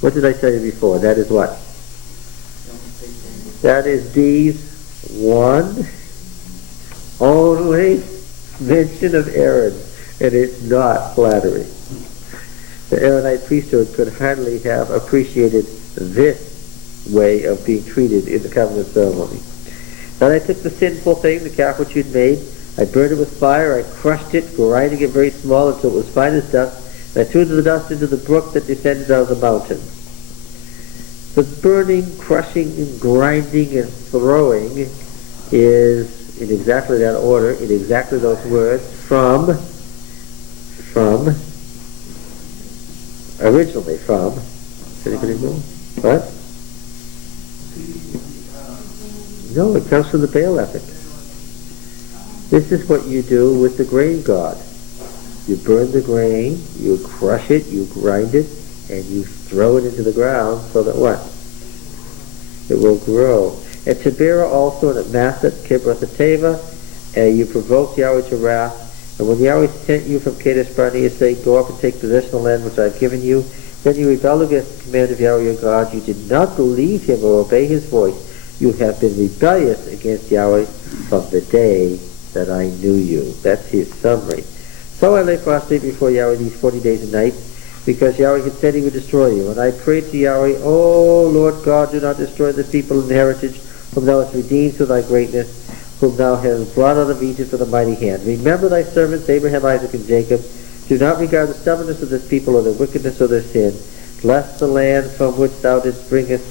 What did I tell you before? That is what? That is D's one only mention of Aaron, and it's not flattery. The Aaronite priesthood could hardly have appreciated this way of being treated in the covenant ceremony. Then I took the sinful thing, the calf which you'd made, I burned it with fire, I crushed it, grinding it very small until it was fine as dust, and I threw the dust into the brook that descended out of the mountain. The burning, crushing, and grinding, and throwing is in exactly that order, in exactly those words, originally from, anybody know? What? No, it comes from the Baal epic. This is what you do with the grain god. You burn the grain, you crush it, you grind it, and you throw it into the ground so that what? It will grow. At Taberah also, and at Massah, Kibroth-Hattaavah, you provoked Yahweh to wrath. And when Yahweh sent you from Kadesh Barnea, saying, Go up and take possession of the land which I have given you, then you rebelled against the command of Yahweh your God. You did not believe him or obey his voice. You have been rebellious against Yahweh from the day that I knew you. That's his summary. So I lay prostrate before Yahweh these 40 days and nights, because Yahweh had said he would destroy you. And I prayed to Yahweh, O Lord God, do not destroy the people and heritage, whom thou hast redeemed through thy greatness, whom thou hast brought out of Egypt with a mighty hand. Remember thy servants Abraham, Isaac, and Jacob. Do not regard the stubbornness of this people or their wickedness or their sin, lest the land from which thou didst bring us,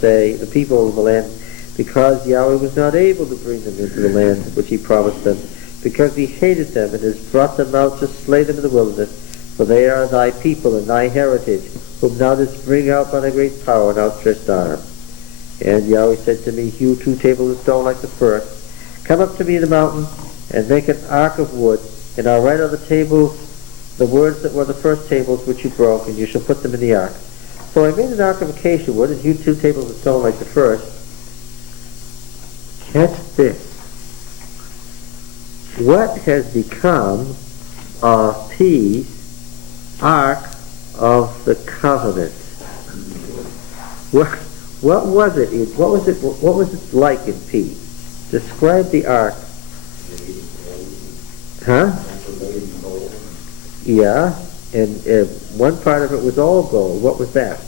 say, the people of the land, because Yahweh was not able to bring them into the land which he promised them, because he hated them and has brought them out to slay them in the wilderness. For they are thy people and thy heritage, whom thou didst bring out by thy great power and outstretched arm. And Yahweh said to me, Hew 2 tables of stone like the first. Come up to me in the mountain, and make an ark of wood, and I'll write on the tables the words that were the first tables which you broke, and you shall put them in the ark. So I made an ark of acacia wood, and hewed 2 tables of stone like the first. Catch this. What has become of peace, Ark of the Covenant? What was it? What was it like in peace? Describe the ark. Huh? Yeah, and one part of it was all gold. What was that?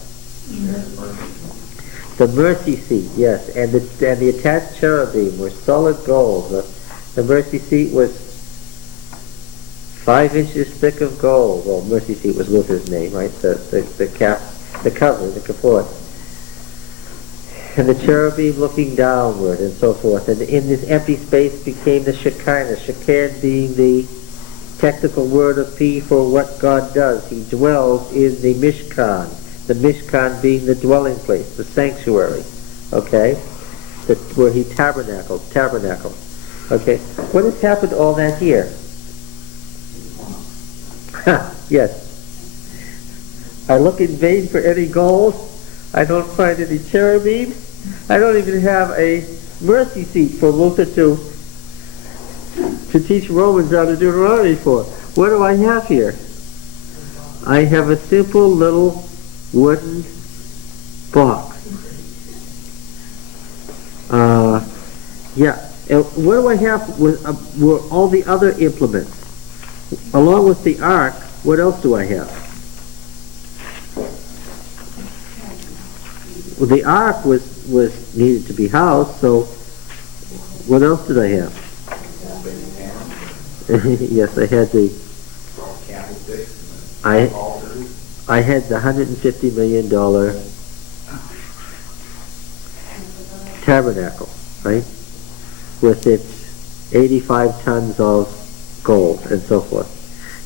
The mercy seat, yes, and the attached cherubim were solid gold. The mercy seat was 5 inches thick of gold. Well, mercy seat was Luther's name, right? The cover, the kapot. And the cherubim looking downward and so forth. And in this empty space became the Shekinah. Shekinah being the technical word of P for what God does. He dwells in the Mishkan. The Mishkan being the dwelling place, the sanctuary. Okay? Where he tabernacle. Okay? What has happened to all that here? Yes. I look in vain for any gold. I don't find any cherubim. I don't even have a mercy seat for Luther to teach Romans out of Deuteronomy for. What do I have here? I have a simple little wooden box. What do I have were all the other implements? Along with the ark, what else do I have? Well, the ark was needed to be housed, so what else did I have? Yes, I had I had the $150 million tabernacle, right? With its 85 tons of gold and so forth.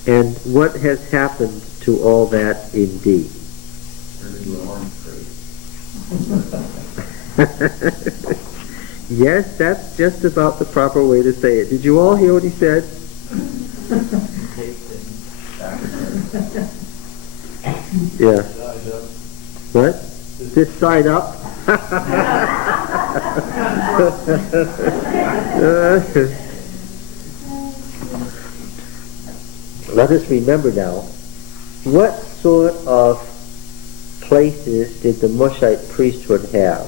And what has happened to all that indeed? Yes, that's just about the proper way to say it. Did you all hear what he said? Yeah. What? This side up? Let us remember now, what sort of places did the Mushite priesthood have?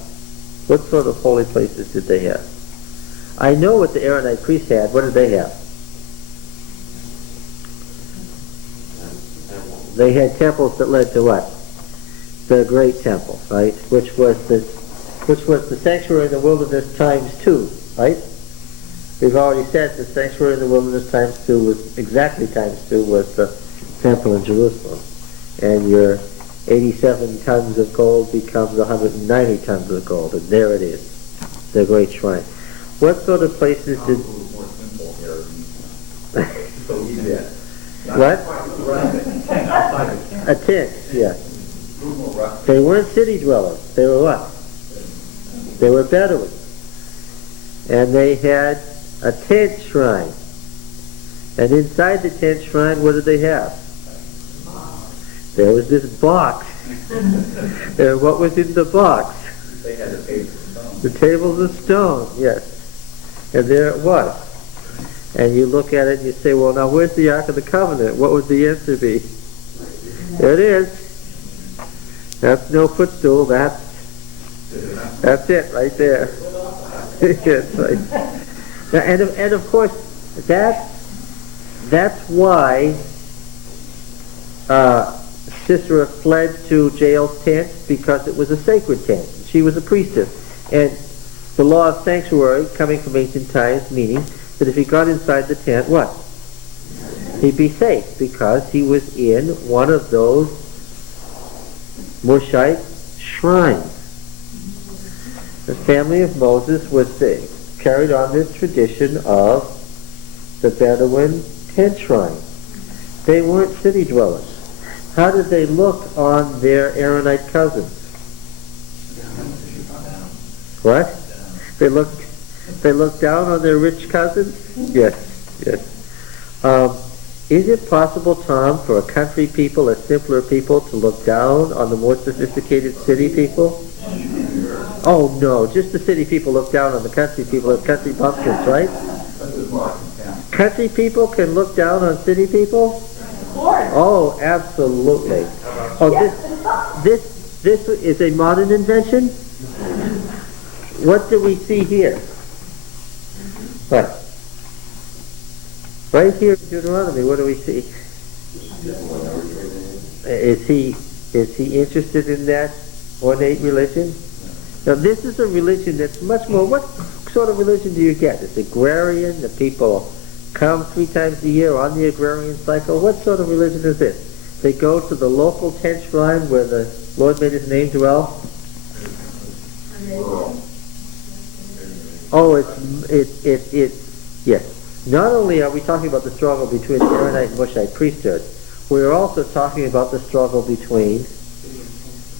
What sort of holy places did they have? I know what the Aaronite priests had. What did they have? They had temples that led to what? The great temple, right? Which was the sanctuary in the wilderness times 2, right? We've already said the sanctuary in the wilderness times 2 was exactly times 2 was the temple in Jerusalem, and your 87 tons of gold becomes 190 tons of gold, and there it is, the great shrine. What sort of places did? What? A tent, yeah. They weren't city dwellers. They were what? They were Bedouins. And they had a tent shrine. And inside the tent shrine, what did they have? There was this box. And what was in the box? They had the tables of stone. The tables of stone, yes. And there it was. And you look at it and you say, well, now where's the Ark of the Covenant? What would the answer be? There it is. That's no footstool. That's it right there. It's like, and of course, that's why Sisera fled to Jael's tent, because it was a sacred tent. She was a priestess. And the law of sanctuary, coming from ancient times, meaning that if he got inside the tent, what? He'd be safe, because he was in one of those Mushite shrines. The family of Moses carried on this tradition of the Bedouin tent shrine. They weren't city dwellers. How did they look on their Aaronite cousins? What? They looked down on their rich cousins? Yes. Is it possible, Tom, for a country people, a simpler people, to look down on the more sophisticated city people? Oh no, just the city people look down on the country people as country bumpkins, right? Country people can look down on city people? Oh, absolutely. Oh, this is a modern invention? What do we see here? What? Right here in Deuteronomy, what do we see? Is he interested in that ornate religion. Now this is a religion that's much more, what sort of religion do you get? It's agrarian, the people come 3 times a year on the agrarian cycle. What sort of religion is this? They go to the local tent shrine where the Lord made his name dwell? Oh, yes. Not only are we talking about the struggle between the Aaronite and Mushite priesthood, we're also talking about the struggle between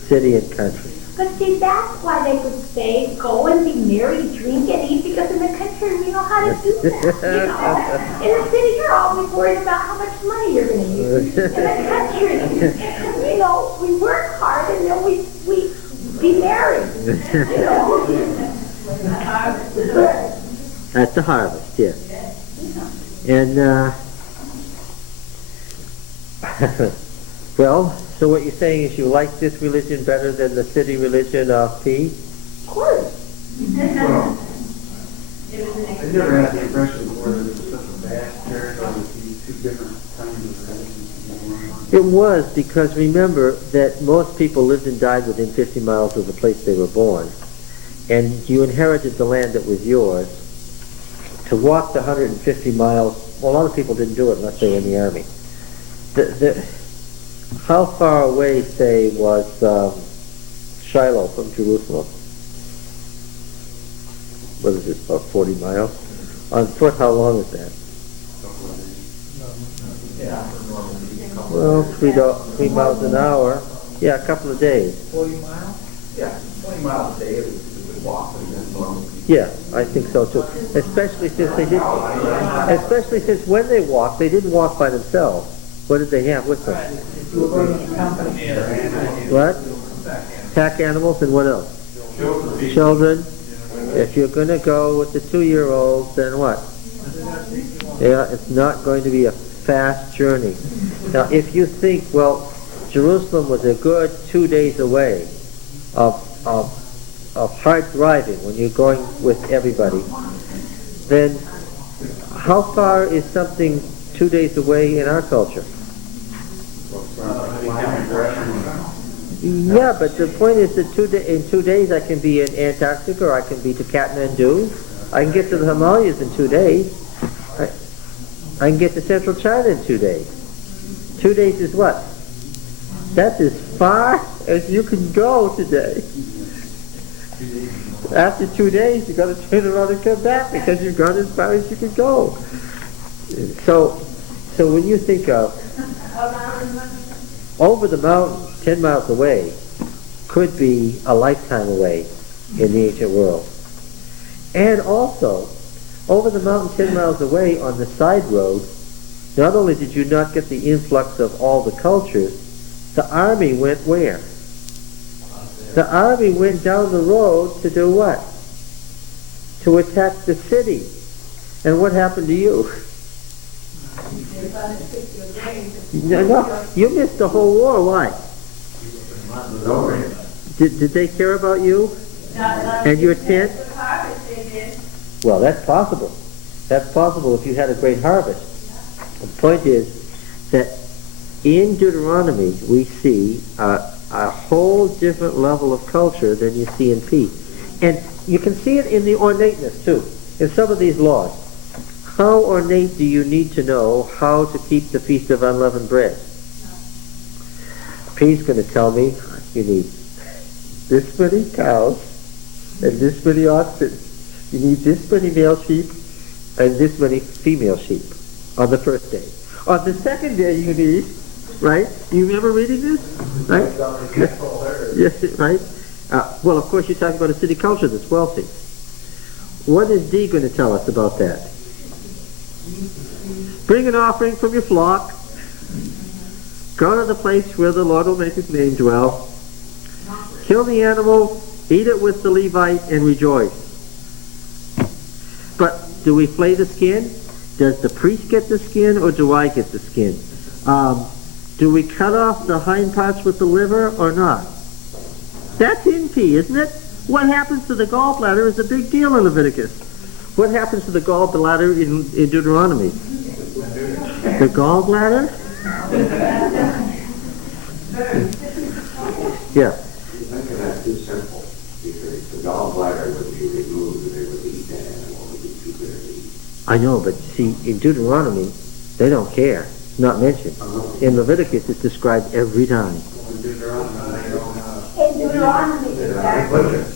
city and country. But see, that's why they would say, go and be merry, drink and eat, because in the country we know how to do that. In the city, you're always worried about how much money you're going to use. In the country, we work hard and then we be merry. At the harvest, yes. And, well, so what you're saying is you like this religion better than the city religion of P? Of course. I never had the impression before that it was such a vast territory with these 2 different kinds of religions. It was, because remember that most people lived and died within 50 miles of the place they were born. And you inherited the land that was yours. To walk the 150 miles, well, a lot of people didn't do it unless they were in the army. How far away, say, was Shiloh from Jerusalem? What is it, about 40 miles? On foot, how long is that? Well, 3 miles an hour. Yeah, a couple of days. 40 miles? Yeah, 20 miles a day, it was a good walk. Yeah, I think so too. Especially since when they walked, they didn't walk by themselves. What did they have with them? What? Pack animals and what else? Children. If you're going to go with the 2-year-olds, then what? Yeah, it's not going to be a fast journey. Now, if you think, well, Jerusalem was a good 2 days away of hard driving when you're going with everybody, then how far is something 2 days away in our culture? Yeah, but the point is that in 2 days I can be in Antarctica, or I can be to Kathmandu. I can get to the Himalayas in 2 days. I can get to central China in 2 days. 2 days is what? That's as far as you can go today. After 2 days, you've got to turn around and come back because you've gone as far as you can go. So when you think of over the mountain, 10 miles away, could be a lifetime away in the ancient world. And also, over the mountain 10 miles away on the side road, not only did you not get the influx of all the cultures, the army went where? The army went down the road to do what? To attack the city. And what happened to you? No, you missed the whole war. Why? Did they care about you? And your tent? Well, that's possible. That's possible if you had a great harvest. The point is that in Deuteronomy we see a whole different level of culture than you see in P. And you can see it in the ornateness too, in some of these laws. How ornate do you need to know how to keep the Feast of Unleavened Bread? P's going to tell me you need this many cows and this many oxen. You need this many male sheep and this many female sheep on the first day. On the second day you need, right? You remember reading this? Right? Yes, right? Well, of course, you're talking about a city culture that's wealthy. What is D going to tell us about that? Bring an offering from your flock. Go to the place where the Lord will make his name dwell. Kill the animal, eat it with the Levite, and rejoice. But do we flay the skin? Does the priest get the skin, or do I get the skin? Do we cut off the hind parts with the liver or not? That's in P, isn't it? What happens to the gallbladder is a big deal in Leviticus. What happens to the gallbladder in Deuteronomy? The gallbladder? Yeah. I know, but see, in Deuteronomy, they don't care. It's not mentioned. In Leviticus, it's described every time. In Deuteronomy, exactly.